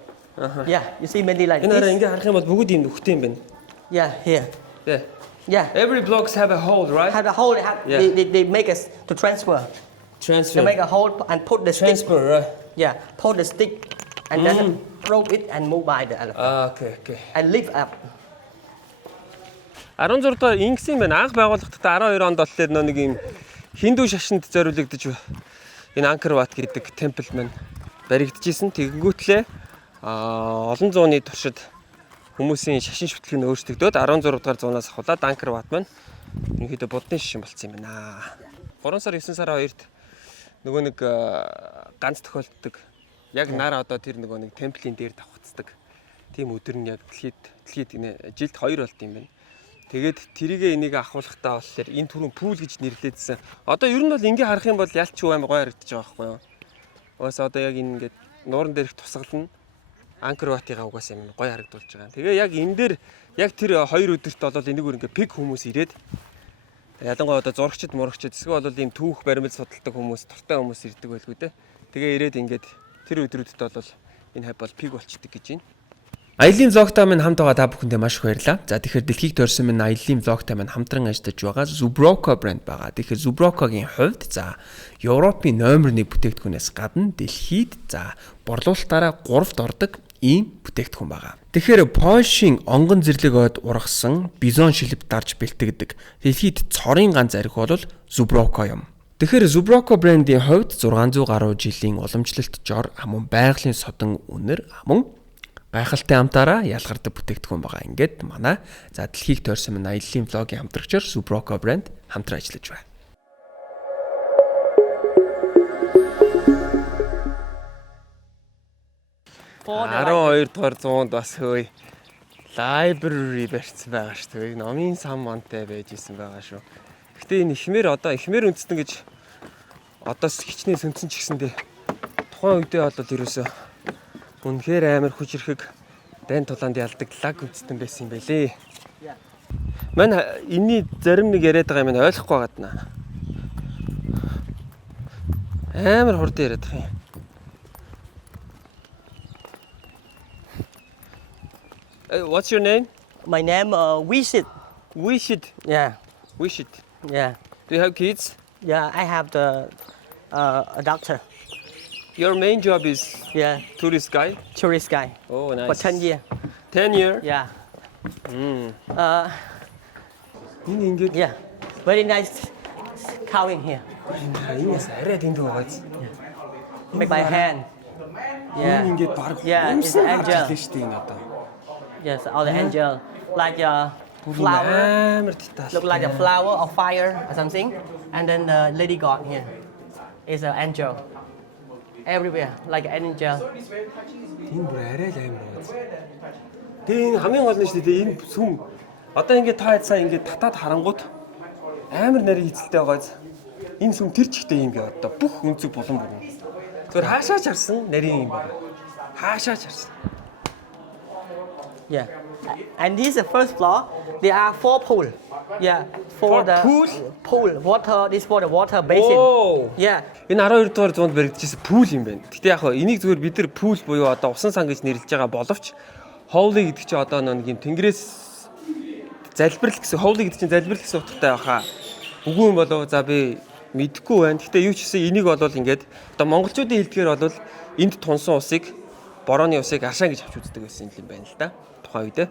Yeah, you see many like Энэ хараа this. ингээ харах юм бол бүгд ийм нүхтэй юм байна. Yeah, here. Yeah. Yeah. Every blocks have a hole, right? Have a hole. They, have, Yeah. they make us to transfer. Transfer. They make a hole and put the stick. Transfer, right? Yeah, pull the stick and then rope it and move by the elephant Okay. and lift up. 16 дугаар ингэсэн юм байна. Анх байгууллагахдаа 12 онд болохоор нэг юм хиндүү шашинд зориулагдаж энэ Angkor Wat гэдэг темпл маань баригдажсэн. Тэгэнгүүтлээ олон зууны туршид хүмүүсийн шашин шүтлэг нь өөрчлөгдөөд 16 дугаар зуунаас ахуулаад Angkor Wat маань ерөнхийдөө буддын шашин болсон юм байна. 3 сар 9 сарын 2-нд нөгөө нэг ганц тохиолддог. Яг нар одоо тэр нөгөө нэг темплийн дээр давхацдаг. Тийм өдөр нь яг дэлхийд жилд 2 болт юм байна. Тэгээд тэрийгээ энийг ахуулахдаа болохоор энэ түрүүн пул гэж нэрлэдсэн. Одоо ер нь бол ингээ харах юм бол ялч аим гоё харагдаж байгаа байхгүй юу? Угаас одоо яг энэ ингээд нууран дээрх тусгал нь Angkor Wat-ийн угаас юм гоё харагдуулж байгаа. Тэгээ яг энэ дээр яг тэр 2 өдөрт бол энийг ингээ пик хүмүүс ирээд ялангуяа одоо зурагчд мурагчд эсвэл бол ийм түүх баримл судалдаг хүмүүс, туртай хүмүүс ирдэг байлгүй дээ. Тэгээ ирээд ингээд тэр өдрүүдэд бол энэ хав бол пик болчдөг гэж байна. Аялын влогтай минь хамт байгаа та бүхэндээ маш их баярлалаа. За тэгэхээр дэлхийг төрсөн минь аялын влогтай минь хамтран ажиллаж байгаа Zubrocco брэнд байгаа. Тэгэхээр Zubrocco-гийн хувьд за Европын номер 1 бүтээгдэхүүнээс гадна дэлхийд за борлуулалтаараа 3-т ордог ийм бүтээгдэхүүн байгаа. Тэгэхээр Польшийн онгон зэрлэг ойд ургасан бизон шилб дарж бэлтгэдэг дэлхийд цорын ганц архи бол Zubrocco юм. Тэгэхээр Zubrocco брэндийн хувьд 600 гаруй жилийн уламжлалт жор амун байгалийн содон үнэр амун гайхалтай амтаараа ялгардаг бүтээгдэхүүн байгаа. Ингээд манай за дэлхийг тойрсон минь аяллаа влогийн хамтрагчаар Zubrocco брэнд хамтран ажиллаж байна. For 12 дугаар зуунд бас хөөе library барьсан байгаа шүү дээ. Номын сан мантай байж исэн байгаа шүү. Гэхдээ энэ ихмээр үндэстэн гэж одоо хичнээн сүнцэн ч гэсэндээ тухайн үедээ бол ерөөсөө үнэхээр амар хүчрхэг дайн тулаанд ялдаг лаг үндэстэн байсан юм байлээ. Мань энэний зарим нэг яриад байгаа юм ойлгохгүй байгаад амар хурдан яриад байгаа юм. What's your name? My name Wishit. Wishit. Yeah. Wishit. Yeah. Do you have kids? Yeah, I have a doctor. Your main job is Yeah, tourist guide? tourist guy Oh, nice. for 10 years. 10 years? Yeah. Энэ ингээд Yeah. Very nice carving here. энэс арай дэндүү байгааз. Made by hand. Yeah. Энэ ингээд баг Yeah, it's an angel. шүү дээ энэ одоо. Yes, all the angel like a Бүр flower. амар деталь. Look like a flower of fire or something. And then the lady god here is an angel. Everywhere, like an angel. Энэ бүр арай л амар байна. Тэгээ энэ хамгийн гол нь шүү дээ энэ сүм. Одоо ингээд та сая ингээд татаад харангууд амар нарийн эзэлтэй байгааз. Энэ сүм тэр чигтээ юм би одоо бүх өнцөг булан бүр. Зүгээр хаашаач харсан нарийн юм байна. Хаашаач харсан. Yeah. And this is the first floor. There are 4 pools. Yeah. For the pool. Water. This for the water basin. Оо. Yeah. Энэ 12 дугаар зуунд баригдчихсэн пул юм байна. Гэтэ яг хоо энийг зүгээр бид нар пул буюу одоо усан сан гэж нэрлэж байгаа боловч ховли гэдэг чинь одоо нэг юм тэнгэрээс залбирал гэсэн ховли гэдэг чинь залбирал гэсэн утгатай байхаа. Үгүй юм болов за би мэдэхгүй байна. Гэтэ юу ч гэсэн энийг болвол ингээд одоо монголчуудын хэлдгээр болвол энд тунсан усыг борооны усыг аршаа гэж авч үздэг байсан юм байна л да. Тухайн үедээ.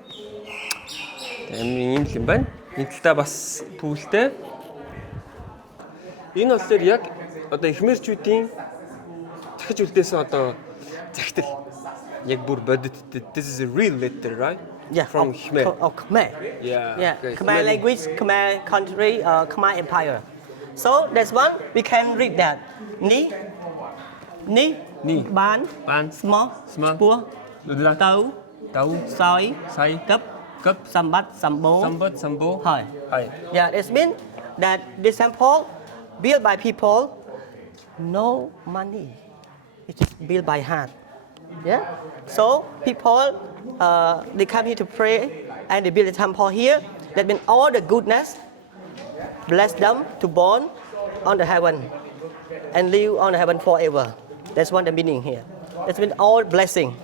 Амин юм л юм байна. Энэ талдаа бас пүүлтэй. Энэ болохоор яг одоо ихмэрчүүдийн захиж үлдээсэн одоо захидал. Яг бүр бодит. This is a real letter, right? Yeah. From Khmer. Oh, Khmer. Yeah. Yeah. Okay. Khmer language, Khmer country, Khmer empire. So there's one we can read that. Ni. Ban. Small. Pua. Tau. Soi. Cup. Sambat. Sambo. Hai. Yeah, it means that this temple built by people, no money. It's just built by hand. Yeah. So people, they come here to pray, and they build a temple here. That means all the goodness, bless them to born on the heaven, and live on the heaven forever. That's what the meaning here. That means all blessing.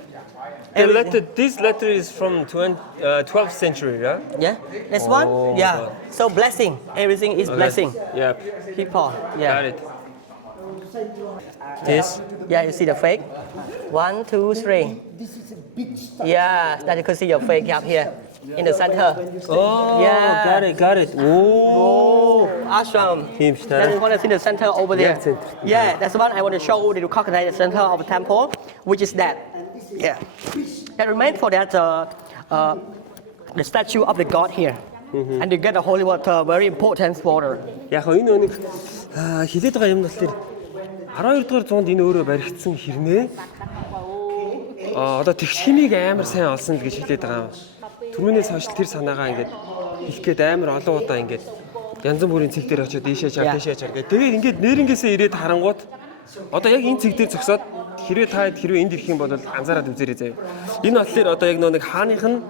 This letter is from 12th century, right? Yeah. That's one. Oh, Yeah. God. So blessing. Everything is blessing. Yeah. People. Yeah. Got it. This. Yeah, you see the fake? 1, 2, 3. Yeah, that you can see your fake up here in the center. Oh, Yeah. got it. Oh. Ashram. Team star. Then you want to see the center over there. Yes, it- Yeah, that's the one I want to show you. The crocodile, the center of the temple, which is that. Yeah. That remains for that the statue of the god here. And you get the holy water, very important water. Яг энэ өнийг хилээд байгаа юм нь болохоор 12 дугаар зуунд энэ өөрөө баригдсан хэрнээ. Одоо тэгш химиг амар сайн олсон л гэж хэлээд байгаа юм. Түрүүнээс хойш тэр санаагаа ингээд хэлэх гээд амар олон удаа ингээд янз бүрийн цэг дээр очиод дээшээ чар гэдэг. Тэгээд ингээд нэрнгээсээ ирээд харангууд одоо яг энэ цэг дээр зогсоод хэрвээ энд ирэх юм бол анзаараад үзээрэй заяа. Энэ болохоор одоо яг нэг хааных нь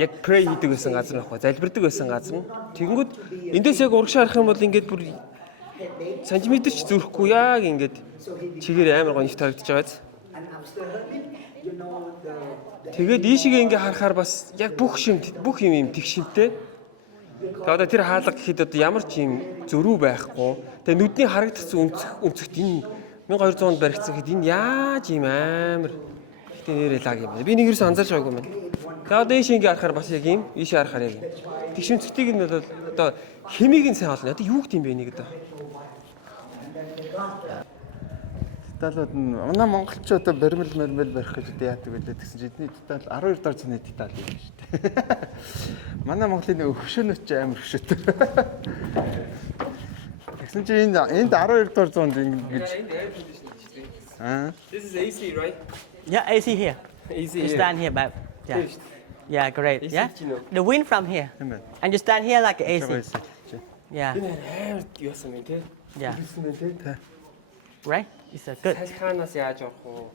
яг pray хийдэг байсан газар нөхгүй залбирдаг байсан газар нь. Тэгэнгүүт эндээс яг урагшаа харах юм бол ингээд бүр сантиметр ч зүрхгүй яг ингээд чигээр амар гонж тарагдаж байгааз. Тэгээд ийшээгээ ингээ харахаар бас яг бүх юм тэг шимтэй. Тэгээд одоо тэр хаалга гэхэд одоо ямар ч юм зөрүү байхгүй. Тэгээд нүдний харагдсан өнцөгт энэ 1200-д баригдсан гэхэд энэ яаж юм амар ихтэй нэрээ лаг юм бэ. Би нэг ерөөс анзаарч байгаагүй юм. Тэгээд одоо ийшээ ингээ харахаар бас яг юм. Ийшээ харахаар яг юм. Тэг шимцгтийг нь бол одоо химиг нь сайн олно. Одоо юу гэдэм бэ нэг одоо. Деталууд нь манай монголчууд баримл барих гэж яадаг байлаа гэсэн чинь эдний детал 12 дор цэний детал юм шүү дээ. Манай монголын өвшөөнөч амар хөшөөтэй. Тэгсэн чинь энд 12 дор зуунд ингэж This is AC, right? Yeah, AC here. AC. You stand here, but yeah. Yeah, great. AC, Yeah. you know. The wind from here. Amen. And you stand here like AC. Yeah. Энэ амар яасан юм те. Yeah. Хэлсэн юм те. Right? It's a good. Салхаанаас яаж явах вэ?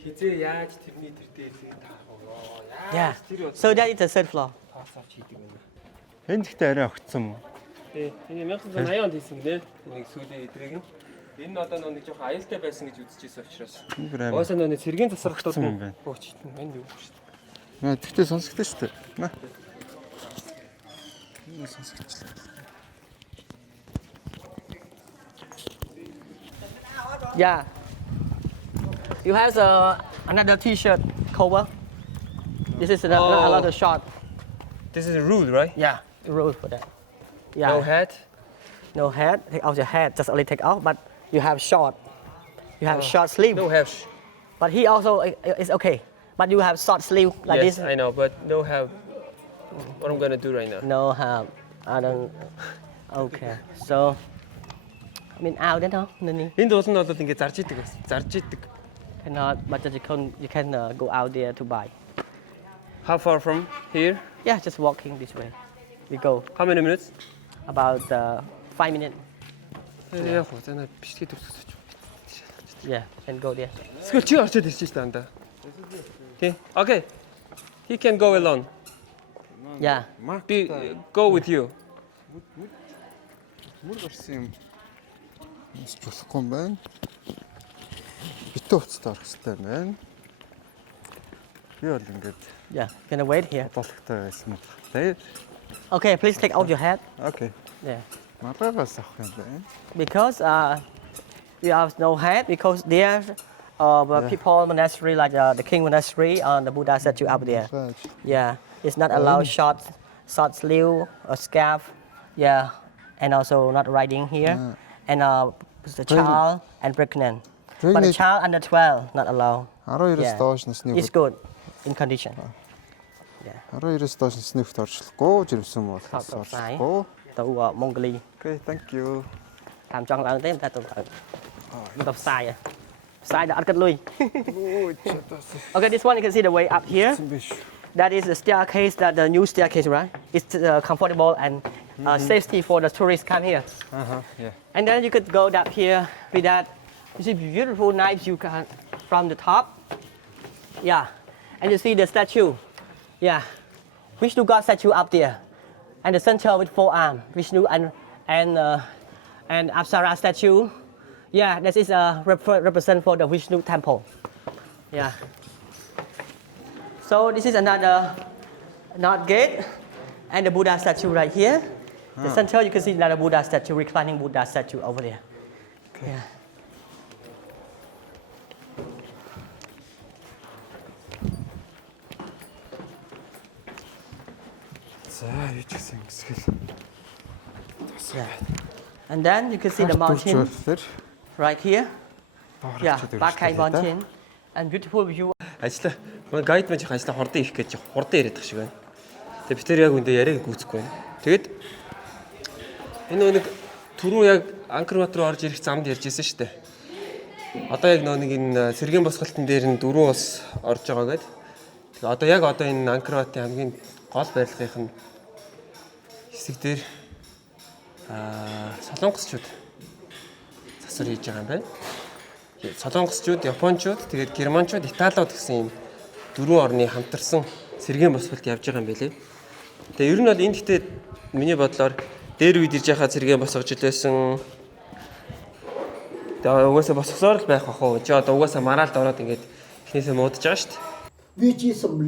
Хизээ яаж тэрний тэр дээр таах вэ? Yeah. So that is the third floor. Пасавч хийдэг юм. энэ гэхдээ арай огцсон. Тий. Энэ 1980 онд хийсэн нэ. Нэг сүүлийн эдрэг нь. Энэ нь одоо нэг жоохон аюултай байсан гэж үзчихсэн учраас. Оосоо нэг цэргийн засварлтууд нь бөөчтөн байна юу шүү дээ. Наа тэгтээ сонсогдсон шүү дээ. Наа. Yeah. You have another T-shirt cover. This is another short. This is a rule, right? Yeah, the rule for that. Yeah. No hat. No hat. Take off your hat. Just only take off, but you have short. You have short sleeve. No hat. But he also is okay. But you have short sleeve like Yes, this. I know, but no have. What I'm gonna do right now. No have. I don't. Okay. So. I mean out then no. Энд уул нь бол ингээд зарж идэг байсан. Зарж идэг. Cannot. But you can go out there to buy. How far from here? Yeah, just walking this way. We go How many minutes? about 5 minutes. Яг хөө зэнэ бичлэгээ төгсөж. Yeah, can go there. Эсвэл чи орчод ирчих шүү дээ. Okay. Okay. He can go alone. Yeah. Be go with you. Мөр гарсан юм. Мисч болохгүй юм байна. Битүү уцтай орох хэрэгтэй юм байна. Би бол ингээд Yeah. Gonna wait here. бодлоготой байсан байна. Okay, please take out your hat. Окей. Yeah. Маргаас авах юм байна. Because you have no hat because there people monastery like the king monastery and the Buddha statue up there. Yeah, it's not allowed short sleeve or scarf. Yeah, and also not riding here. And the child and pregnant. But the child under 12 not allowed. 12-оос доош насны It's good in condition. 12-оос доош насны хөлт орчлохгүй, жирэмсэн бол Top side. орчлохгүй. Tàu Mongolia. Okay, thank you. Làm cho bạn thấy ta tụi tập sai à, sai đã ăn cất lui. Okay, this one you can see the way up here. That is the staircase, that the new staircase, right? It's comfortable and safety for the tourists come here. Yeah. And then you could go up here with that. You see beautiful nice view from the top. Yeah, and you see the statue. Yeah, Vishnu God statue up there, and the center with 4 arms, Vishnu and Apsara statue. Yeah, this is represent for the Vishnu temple. Yeah. So this is another north gate and the Buddha statue right here. The center you can see another Buddha statue, reclining Buddha statue over there. Okay. Yeah. And then you can see the mountain right here. Yeah, Bakai mountain and beautiful view. Ажлаа. Манай гайд мэж ажлаа хурдан их гэж хурдан яриад тах шиг байна. Тэгээ бид тэр яг үндэ яриаг гүйцэхгүй байна. Тэгэд энэ нэг түрүү яг Анкор бат руу орж ирэх замд ярьжсэн шүү дээ. Одоо яг нэг энэ сэргийн босголтын дээр нь 4 ус орж байгаа гэдэг. Тэгээ одоо яг энэ Анкор батын хамгийн гол барилгын хэсэг дээр солонгосчууд засвар хийж байгаа юм байна. Солонгосчууд, Япончууд, тэгээд Германчууд, Италиуд гэсэн юм 4 орны хамтарсан сэргийн босголт явж байгаа юм байлээ. Тэгээ ер нь бол энэ гэхдээ миний бодлоор дээр үед ирж байхад сэргийн босгож илээсэн. Тэгээ угаасаа босгосоор л байх бах уу. Чи одоо угаасаа мараалд ороод ингээд эхнээсээ муудаж байгаа шүү дээ. Vị trí sầm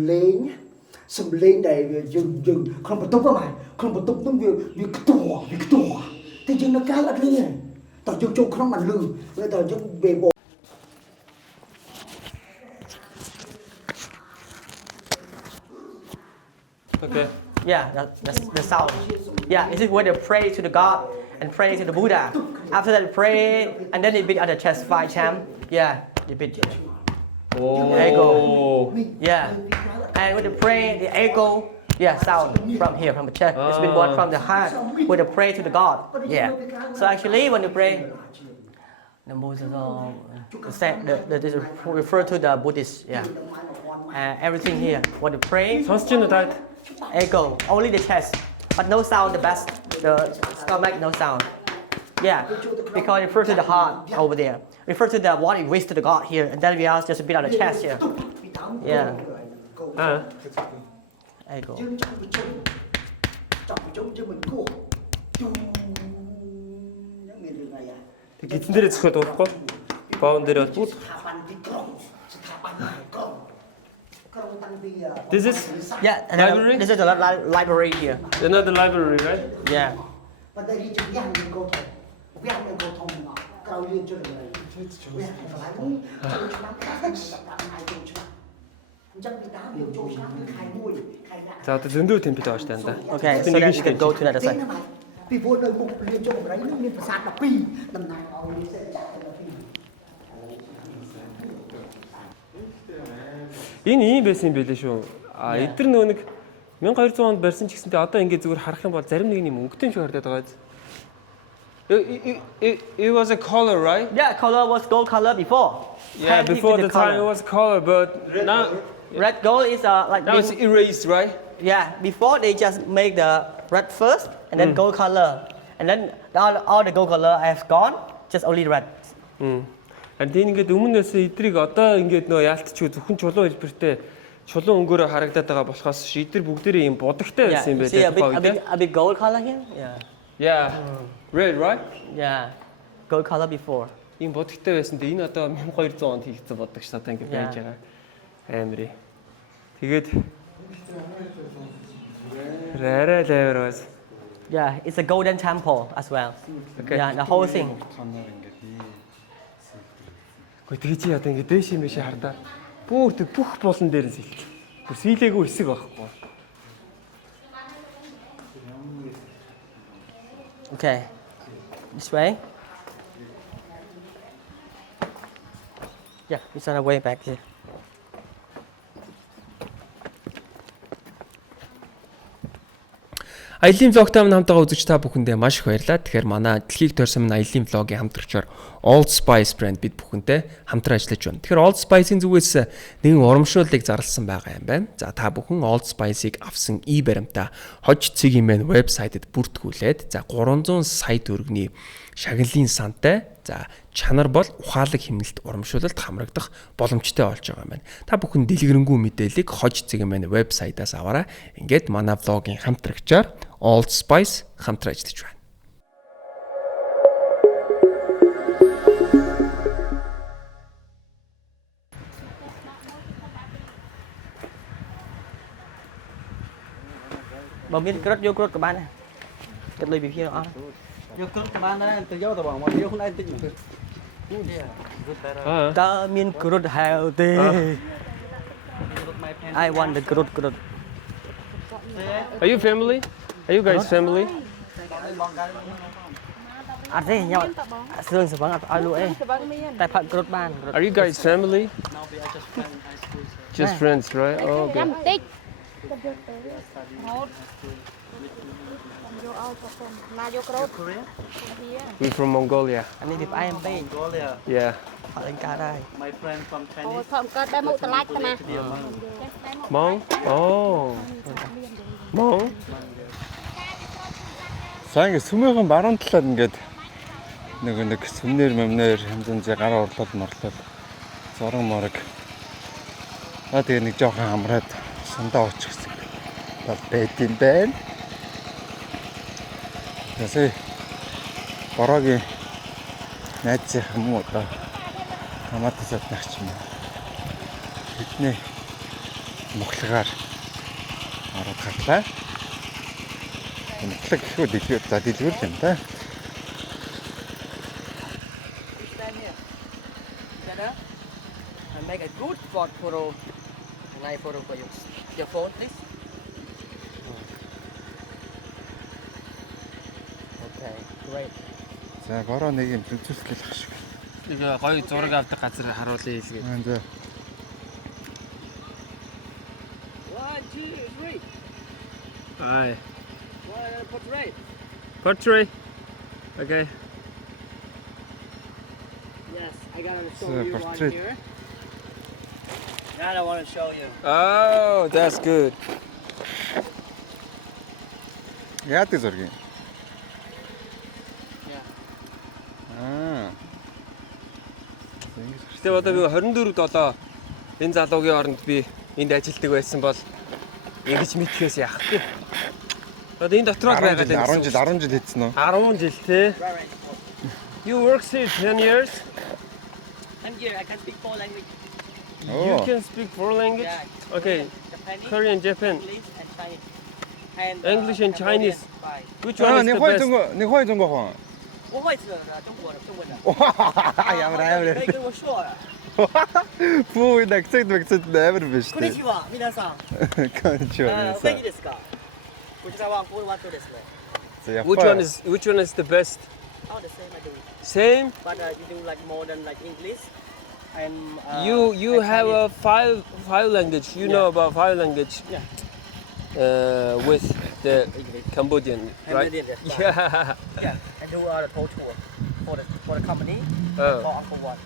lên này dừng không có tốt mà không có tốt nó việc to thì chừng nó cá là cái này tao chung không mà lưng bây giờ chung về bộ. Okay. Yeah, the sound. Yeah, this is where they pray to the God and pray to the Buddha. After that, they pray and then they beat on the chest 5 times. Yeah, they beat. There you go. Yeah, and when they pray, the echo, yeah, sound from here, from the chest. It's been born from the heart when they pray to the God. Yeah. So actually, when they pray, the this refer to the Buddhist. Yeah. Everything here. When they pray, echo, only the chest, but no sound. The best, the stomach, no sound. Yeah, because it refers to the heart over there. Refer to the what it wishes to the God here, and then we ask just a bit on the chest here. Yeah. Echo. Гидсэн дээрээ зөхөд урахгүй. Боон дээр бол бүгд. This is library? This is the library here. Another library, right? Yeah. За одоо зөндөө темпэд байгаа шүү дээ. Okay, so then you can go to another side. Vì vua đời mục liên cho một đấy nên phải sạt là pi tầm này Энэ ийм байсан юм байлээ шүү. А эдгээр нөгөө нэг 1200 онд барьсан ч гэсэнтэй одоо ингээд зүгээр харах юм бол зарим нэг юм өнгөтэй шиг харагдаад байгаа. It was a color, right? Yeah, color was gold color before. Yeah, Painted before with the time it was color, but now red gold is like it's erased, right? yeah. Before they just make the red first and then gold color, and then all the gold color has gone. Just only red. Тийм ингээд өмнөөс эдрийг одоо ингээд нөө яалтчгүй зөвхөн чулуун хэлбэртэй чулуун өнгөөрөө харагдаад байгаа болохоос эдгээр бүгдээрээ юм будагтай байсан юм See байлээ. a big gold color here. Yeah. Yeah. Red, right? Yeah. Gold color before. Ийм будагтай байсан. Энэ одоо 1200 онд хийгдсэн бодогч одоо ингээд байж байгаа. Амри. Тэгээд рараа лаврос. Yeah, it's a golden temple as well. Okay. Yeah, the whole thing. Гэхдээ чи одоо ингээд дэш юм биш хардаа. Бүх болон дээр нь сэлт. Бүр сийлээгүй хэсэг байхгүй. Okay. This way. Yeah, it's on the way back here. Аялын влогтой хамтдаа үзэж та бүхэндээ маш их баярлалаа. Тэгэхээр манай дэлхийг тойрсон аялын влогийн хамтрагчаар Old Spice брэнд бид бүхэнтэй хамтран ажиллаж байна. Тэгэхээр Old Spice-ийн зүгээс нэгэн урамшууллыг зарласан байгаа юм байна. За та бүхэн Old Spice-ыг авсан баримтаа хож цэгийн мэн вебсайтэд бүртгүүлээд за 300 сая төгрөгийн шагналын сантай за чанар бол ухаалаг хэмнэлт урамшуулалт хамрагдах боломжтой болж байгаа юм байна. Та бүхэн дэлгэрэнгүй мэдээллийг хож цэгийн мэн вебсайтаас аваарай. Ингээд манай влогийн хамтрагчаар Old Spice хамтран ажиллаж байна. Mà miếng cốt vô cốt của bạn này. Cái lời biểu hiện đó. Vô cốt của bạn này từ dấu tao bảo mà vô không ai tin được. Có miếng cốt healthy. I want the cốt. Are you family? Are you guys family? À thế nhau. Sương sẽ vắng ai luôn ấy. Tại phận cốt ban. Are you guys family? Just friends, right? Oh, okay. We're from Mongolia. Anh đi điệp IMP. Yeah. Họ lên cả đây. My friend from Chinese. Mong? Oh. Mong? За ингэ сүмийнхэн баруун талаар ингээд нэг сүмнэр мэмнэр янз гараа орлоод морлоод зураг морог. Тэгээ нэг жоохон хамраад сандаа очихсан бол байд юм байна. Тэсээ бороогийн найзын юм уу одоо хамаатай сатнагч юм. Бидний мохлогаар ороод хатлаа. Мохлог гэхүү дэлгүүр за дэлгүүр юм да. And make a good photo. Nice photo for you. Your phone, please. Okay, great. За бороо нэг юм зүсгэл ах шиг. Нэг гоё зураг авдаг газар харуулъя хэлгээд. За 1, 2, 3. Aye. Portrait. Portrait. Okay. Yes, I gotta show So, you portrait. one here. That I want to show you. Oh, that's good. яадаг зураг юм. Yeah. Гэтэ одоо би 24/7 энэ залуугийн оронд би энд ажилладаг байсан бол ингэж мэдхээс яахгүй. Одоо энэ дотроо байгаа л 10 жил хийсэн үү? 10 жил тий. You work here 10 years? I'm here. I can speak 4 languages. You can speak 4 languages? Yeah. Okay. Japanese, Korean, Japan. English, and Chinese. And, English and Chinese. Cambodian. Bye. Which one is the best? 你会中国话？我会说中国的。ямар可以跟我说啊。 Пүү нэгцэд амар биш こんに үү? ちは、皆さん。こんにちは。お元気ですか？こちらはフォーマットですね。 Which one is the best? All the same I do. Same? But you do like more than like English. And You have a five language. You know about five language. Yeah. With the Cambodian, right? Cambodian, Yeah. yeah, and do the tour for the company Oh. for Uncle One.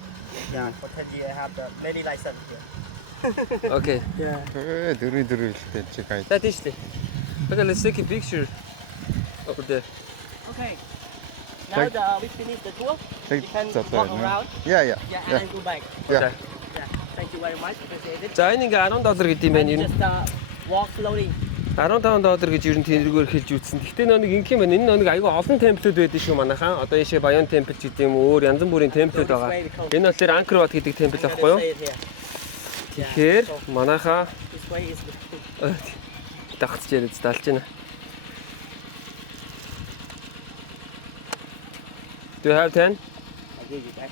Yeah, for 10 years I have the many license here. Okay. Yeah. дөрөв чи гай. That is it. Okay, let's take a picture over there. Okay. Now we finish the tour. You can walk around. Yeah. Yeah, and go back. Yeah. Yeah. Thank you very much. Appreciate it. За энэ ингээ $10 гэдэг юм байна. And Энэ just walk slowly. $15 гэж ер нь тэнэргээр хэлж үзсэн. Гэхдээ нэг инх юм байна. Энэ нэг айгүй олон темплүүд байдаг шүү манайхаа. Одоо ийшээ Баян темпл гэдэг юм өөр янз бүрийн темплүүд байгаа. Энэ болохоор Angkor Wat гэдэг темпл байхгүй юу? Say it here. Тэгэхээр манайхаа This way is the дагцж яриад талж байна. Do you have 10? I'll give you back.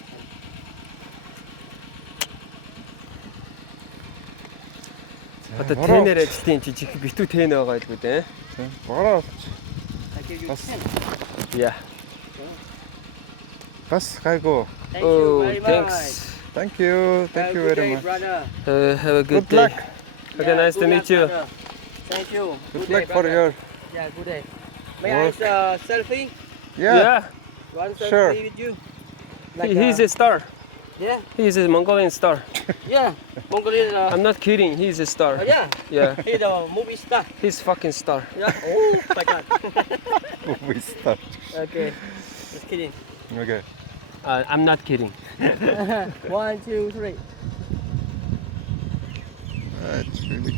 Одоо тэнээр ажилтны жижиг битүү тэн байгаа л үү дээ. Бороо. I'll give you Бас 10. Yeah. бас гайгүй. Thank you Oh, very thanks. much. Thank you Have a very good day, much. brother. Have a good Good day. luck. Okay, Yeah, nice to good meet luck, you. brother. Thank you. Good day, luck for brother. your. Yeah, good day. May I selfie? Yeah. One selfie Sure. with you? He's a star. Yeah, He's a Mongolian star. yeah. Mongolian. I'm not kidding. He's a star. Oh, yeah. Yeah. He's a movie star. He's fucking star. Yeah. Oh my God. We start. Okay. Just kidding. Okay. I'm not kidding. 1, 2, 3. That's really.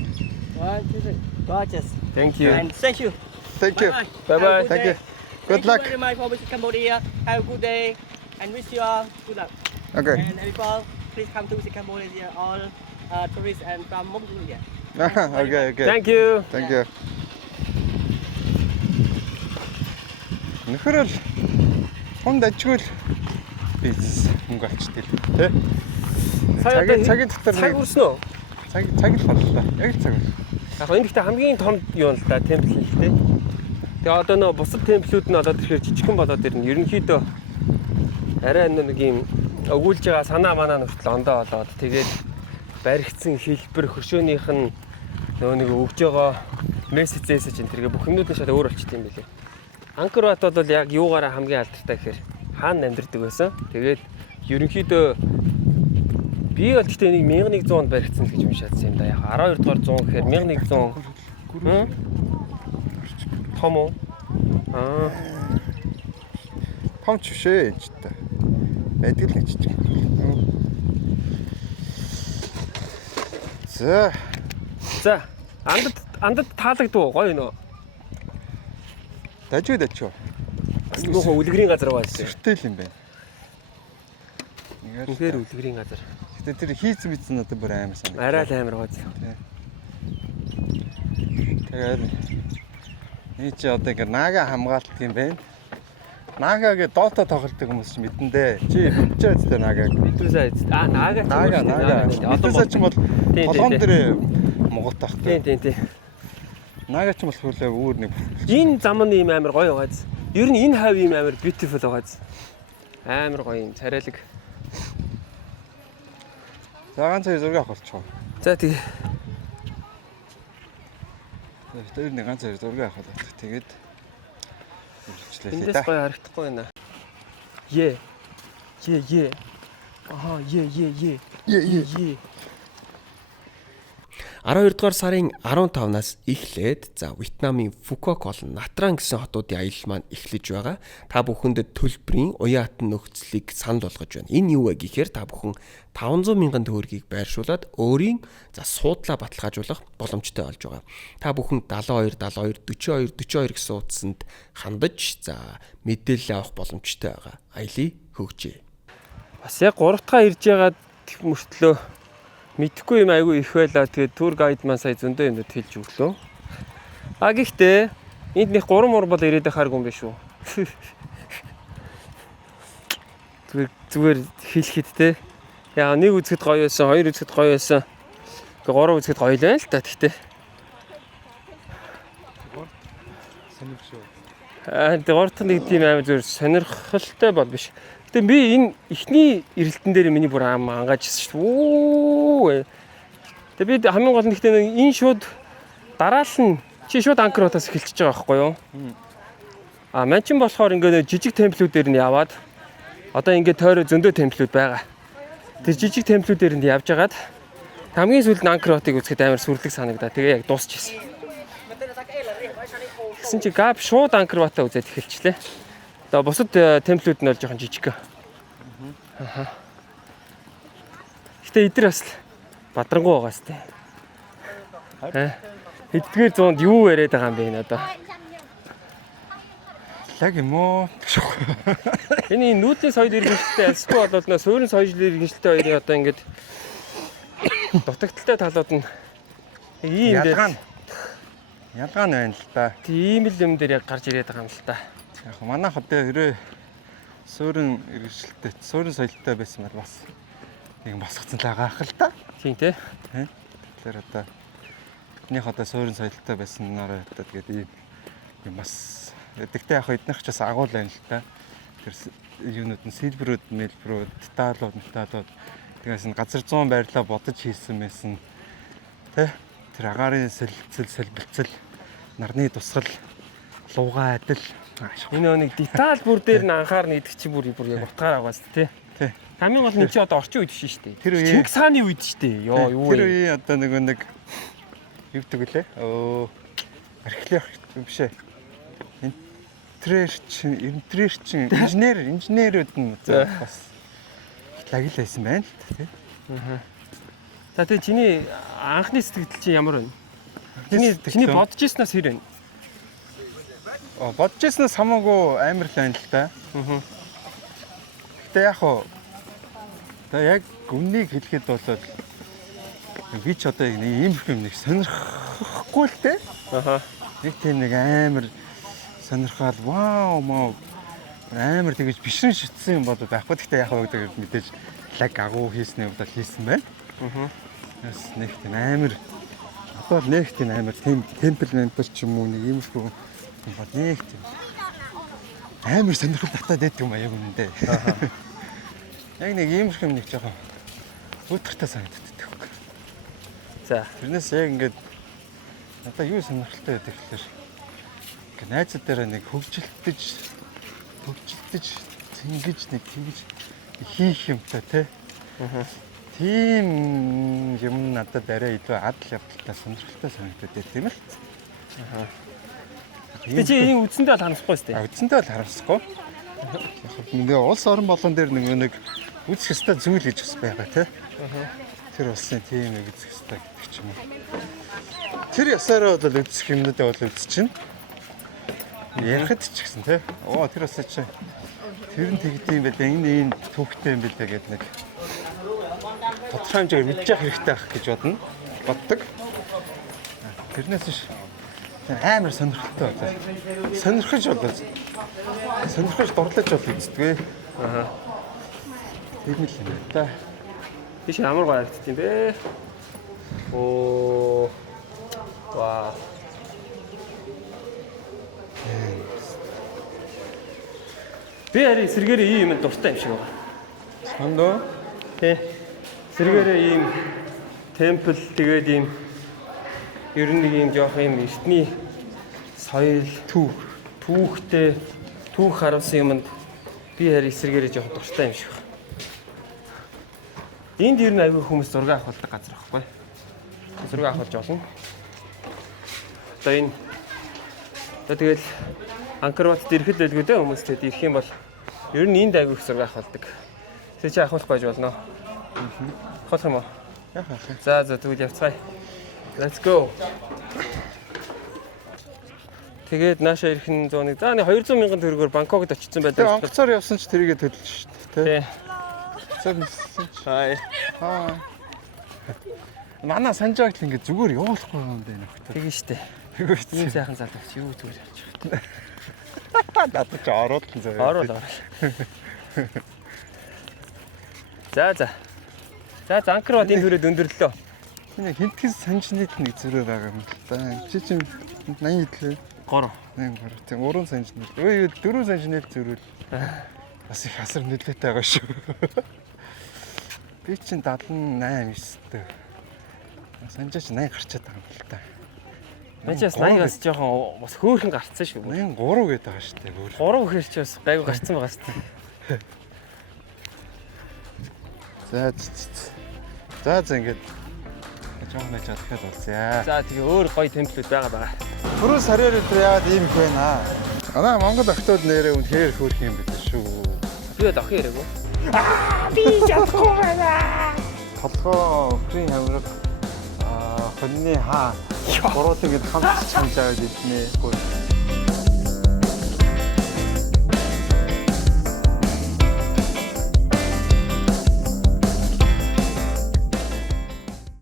1, 2, 3. Gorgeous. Thank you. And thank you. Thank you. Bye-bye. Bye-bye. Have a good Thank day. you. Good luck. Thank you very much for visiting Cambodia. Have a good day. And wish you all good luck. Okay. And people, please come to visit Cambodia. All tourists and from Mongolia. Okay. Thank you. Thank you. Нөхөр л хонд ажгүй л бизнес мөнгө авчдаг тий. Цагийн дотор цаг нэг үрсэн үү? цаг л боллоо. Яг л цаг. Яг энэ гэхдээ хамгийн том юу л да темпл хэлтэй. Тэгээ одоо нөө бусад темплүүд нь одоо тэгэхээр жижигхэн болоод ирнэ. Ерөнхийдөө арай нэг юм өгүүлж байгаа санаа манаа нүртэл ондоо болоод тэгээд баригдсан хэлбэр хөшөөнийх нь нөгөө нэг өгж байгаа мессежээс чинь тэргээ бүх юмнууд нь шал өөр болчихсон юм билээ. Angkor Wat бол яг юугаараа хамгийн алдартай гэхээр хаана амьдардаг байсан. Тэгээд ерөнхийдөө би бол гэхдээ нэг 1100-нд баригдсан гэж уншаадсан юм да. Яг 12 дугаар 100 гэхээр 1100 том уу? Том ч бишээ энэ ч та. Байдаг л нэг жижиг. За, андад таалагдв гоё нөө. Дажгүй. Бас нөхөө үлгэрийн газар байгаа шүү. Тэртэл юм байна. Үнэхээр үлгэрийн газар. Гэтэ тэр хийц мэдсэн одоо бүр амар санаа. Арай л амар гоц. Тэгээд энэ чи одоо ингээ наага хамгаалдаг юм байна. Наагагийн доото тоглодог хүмүүс ч мэдэндээ. Чи мэдчихэж тэ наагааг. Мэдвэсээ. Наага. Мэдвэсээ ч бол толгон дээр Монгол тах. Тийм. Наага ч бол хөлөө өөр нэг. Энэ зам нь ийм амар гоё байгааз. Ер нь энэ хав ийм амар beautiful байгааз. Амар гоё юм царайлаг. За ганц зураг авах болчихоо. За тэгээ. Тэр нэг ганц зураг авах болчих. Тэгээд эндээс гоё харагдахгүй байна. Е. Аха, е. 12 дугаар сарын 15-наас эхлээд Вьетнамын Phuoc болон Nha Trang гэсэн хотуудын аялал маань эхлэж байгаа. Та бүхэнд төлбөрийн уяатан нөхцөлийг санал болгож байна. Энэ юу вэ гэхээр та бүхэн 500 мянган төгрөгийг байршуулад өөрийн суудлаа баталгаажуулах боломжтой болж байгаа. Та бүхэн 72 гэсэн утсанд хандаж мэдээлэл авах боломжтой байгаа. Аялыг хөгжээ. Бас яг 3 дахь ирж байгаа мөртлөө мэдхгүй юм айгүй их байлаа. Тэгээд тур гайд маань сая зөндөө юмд хэлж өглөө. Гэхдээ энд нэг 3 мөр бол ирээд байхааргүй юм биш үү? Зүгээр хэлэхэд те. Яа нэг үзэхэд гоё байсан, хоёр үзэхэд гоё байсан. Гэхдээ 3 үзэхэд гоё л байна л та. Гэхдээ сонирхшгүй. тэгээд 3 дахь нэг тийм амар зүгээр сонирхолтой бол биш. Тэгээ би энэ ихний эрэлтэн дээр миний бүр ангааж ирсэн шүү дээ. Тэгээ би хамгийн гол нь гэхдээ энэ шууд дараал нь чи шууд анкер утаас эхэлчихэж байгаа байхгүй юу? Мань чинь болохоор ингээд жижиг темплүүдээр нь яваад одоо ингээд тойроо зөндөө темплүүд байгаа. Тэр жижиг темплүүдээр нь явж агаад хамгийн сүүлд анкер утыг үзэхэд амар сүрлэг санагдаа. Тэгээ яг дуусчихсан. Тэгсэн чи гап шууд анкер утаа үзээд эхэлчихлээ. Одоо бусад темплүүд нь бол жоохон жижиг. Гэтэ эдгээр бас бадрангуй байгаа сте. Эдгээр зуунд юу яриад байгаа юм бэ энэ одоо? Лаг юм уу? Энэ нүүдлийн соёл иргэншилтэй альсгүй болоод нөө суурин соёл иргэншилтэй хоёрын одоо ингээд дутагдaltaй талууд нь ийм дээр ялгаа нь байна л да. Тийм л юм дээр яг гарч ирээд байгаа юм л та. Яг манайх одоо хэрэг суурин иргэншилтэй, суурин соёлтой байсан бол бас нэг босгоцсон л байгаа л да. Тийм тий. Тэгэхээр одоо биднийх одоо суурин соёлтой байсан нараа одоо тэгээд ийм бас тэгтээ яг эднийх ч бас агуул байна л да. Тэр юунууд нь сэлбэрүүд, мэлбэрүүд, деталууд, тэгээс нь газар зүүн байрлаа бодож хийсэн байсан. Тэ? Тэр агаарын сэлбэлцэл, нарны тусгал, луугаа адил. Энэ нэг деталь бүр дээр нь анхаарна гэдэг чи бүр яг утгаар агаас тий. Тий. Хамгийн гол нь чи одоо орчин үед биш шүү дээ. Тэр үе Чингис хааны үед шүү дээ. Йоо юу вэ? Тэр үе одоо нэг юу гэдэг лээ? Археолог биш ээ. Интерьерчин, инженерүүд нь бас лагил байсан байна л тий. За тэгээ чиний анхны сэтгэл чи ямар вэ? Чиний бодож ирснээс хэр вэ? Бодож ирснээс хамаагүй амар л байна л да. Гэтэ яг хоо яг үннийг хэлэхэд бол би ч одоо нэг ийм юм нэг сонирхгүй л те. Нэг тийм нэг амар сонирхол вау амар тэгэж бишрэн шүтсэн юм бол байхгүй. Гэхдээ яг хоо гэдэг мэдээж лаг агуу хийсний хувьд хийсэн байна. Бас нэг тийм амар одоо нэг тийм амар темпл мембер ч юм уу нэг юм шиг бол нэг тийм амар сонирхол татаад байдаг юм аа яг үнэндээ. Яг нэг юм шиг нэг жоохон өдөртэй санагддаг. За тэрнээс яг ингээд одоо юу сонирхолтой байдаг гэхээр найзуудаараа нэг хөгжилтөж цэнгэж нэг тэгж хийх юмтай тий. Тийм юм надад арай илүү адал явдалтай сонирхолтой санагдаад байна тийм л. Тэг чи энийг үдсэндээ бол харамсахгүй шүү дээ. Үдсэндээ бол харамсахгүй. Яг нэг улс орон болон дээр нэг үзэх ёстой зүйл гэж бас байгаа тий. Тэр улсын тийм нэг үзэх ёстой гэдэг ч юм уу. Тэр ясаараа бол үзэх юмнуудаа бол үзчихнэ. Ярихад ч гэсэн тий. Тэр бас чи тэр нь тэгдэм байлаа. Энэ түүхтэй юм байлаа гэдэг нэг тодорхой хэмжээгээр мэдчих хэрэгтэй байх гэж боддог. Тэрнээс биш амар сонирхолтой байна. Сонирхож дурлаж бол үздэг. Тийм л юм да. Биш ямар гоё харагдчих юм бэ? Вау. Би харин сэргээрээ ийм юм дуртай юм шиг байна. Сондоо? Тий. Сэргээрээ ийм темпл тэгээд ийм ер нь нэг ийм жоох ийм эртний соёл түүхтэй түүх харуулсан юмд би харин сэргээрээ жоох дуртай юм шиг байна. Энд ер нь аягүй хүмүүс зураг авахдаг газар байхгүй. Зураг авах болно. Одоо энэ тэгэл Анкарбатд ирэхэд байлгүй дээ хүмүүс тэгээд ирэх юм бол ер нь энд аягүй их зураг авахдаг. Тэг чи авах байж болно. Хот юм уу? Яах вэ? За тэгвэл явцгаая. Let's go. Тэгээд наашаа ирэх нь 101. За нэг 200 мянган төгрөгөөр Бангкокд очсон байдаг. Тэгээ онгоцоор явсан ч тэрийгэ төлж шүү дээ. Тий. Хай. Манай санжаагт ингэ зүгээр явуулахгүй юм байна нөхдөд. Тэгээ штэ. Тэгвэл ийм сайхан залууч юу зүгээр явж байгаа. Надад ч ороод л зөө. Ороод. За Анкарбат энэ төрөд өндөрлөө. Энэ хинтгэс санжнууд нэг зөрөө байгаа юм л да. Чи чинь 80 хэлээ. 3. 83 санжнууд. Өө 4 санжнууд зөрүүл. Бас их асар нөлөөтэй байгаа шүү. Би чинь 78 9-тэй. Санжаач 80 гарчаад байгаа юм л та. Мачаас 80 бас жоохон бас хөөхөн гарцсан шүү. 83 гээд байгаа шүү дээ. 3 гэхэр чи бас гайгүй гарцсан байгаа шүү дээ. За ингээд жоохон байж дахиад болцъя. За тэгээ өөр гоё темплүүд байгаа. Түрүү сараар өдөр яагаад ийм их байна аа? Анаа Монгол охтууд нэрээ үнэхээр хөөх юм бид шүү. Би л охин яриаг уу? Би чадахгүй байна. Толгоо өхрийн хамраг хоньны хаа. Бороод ингээд хамт чамж аваад иднэ.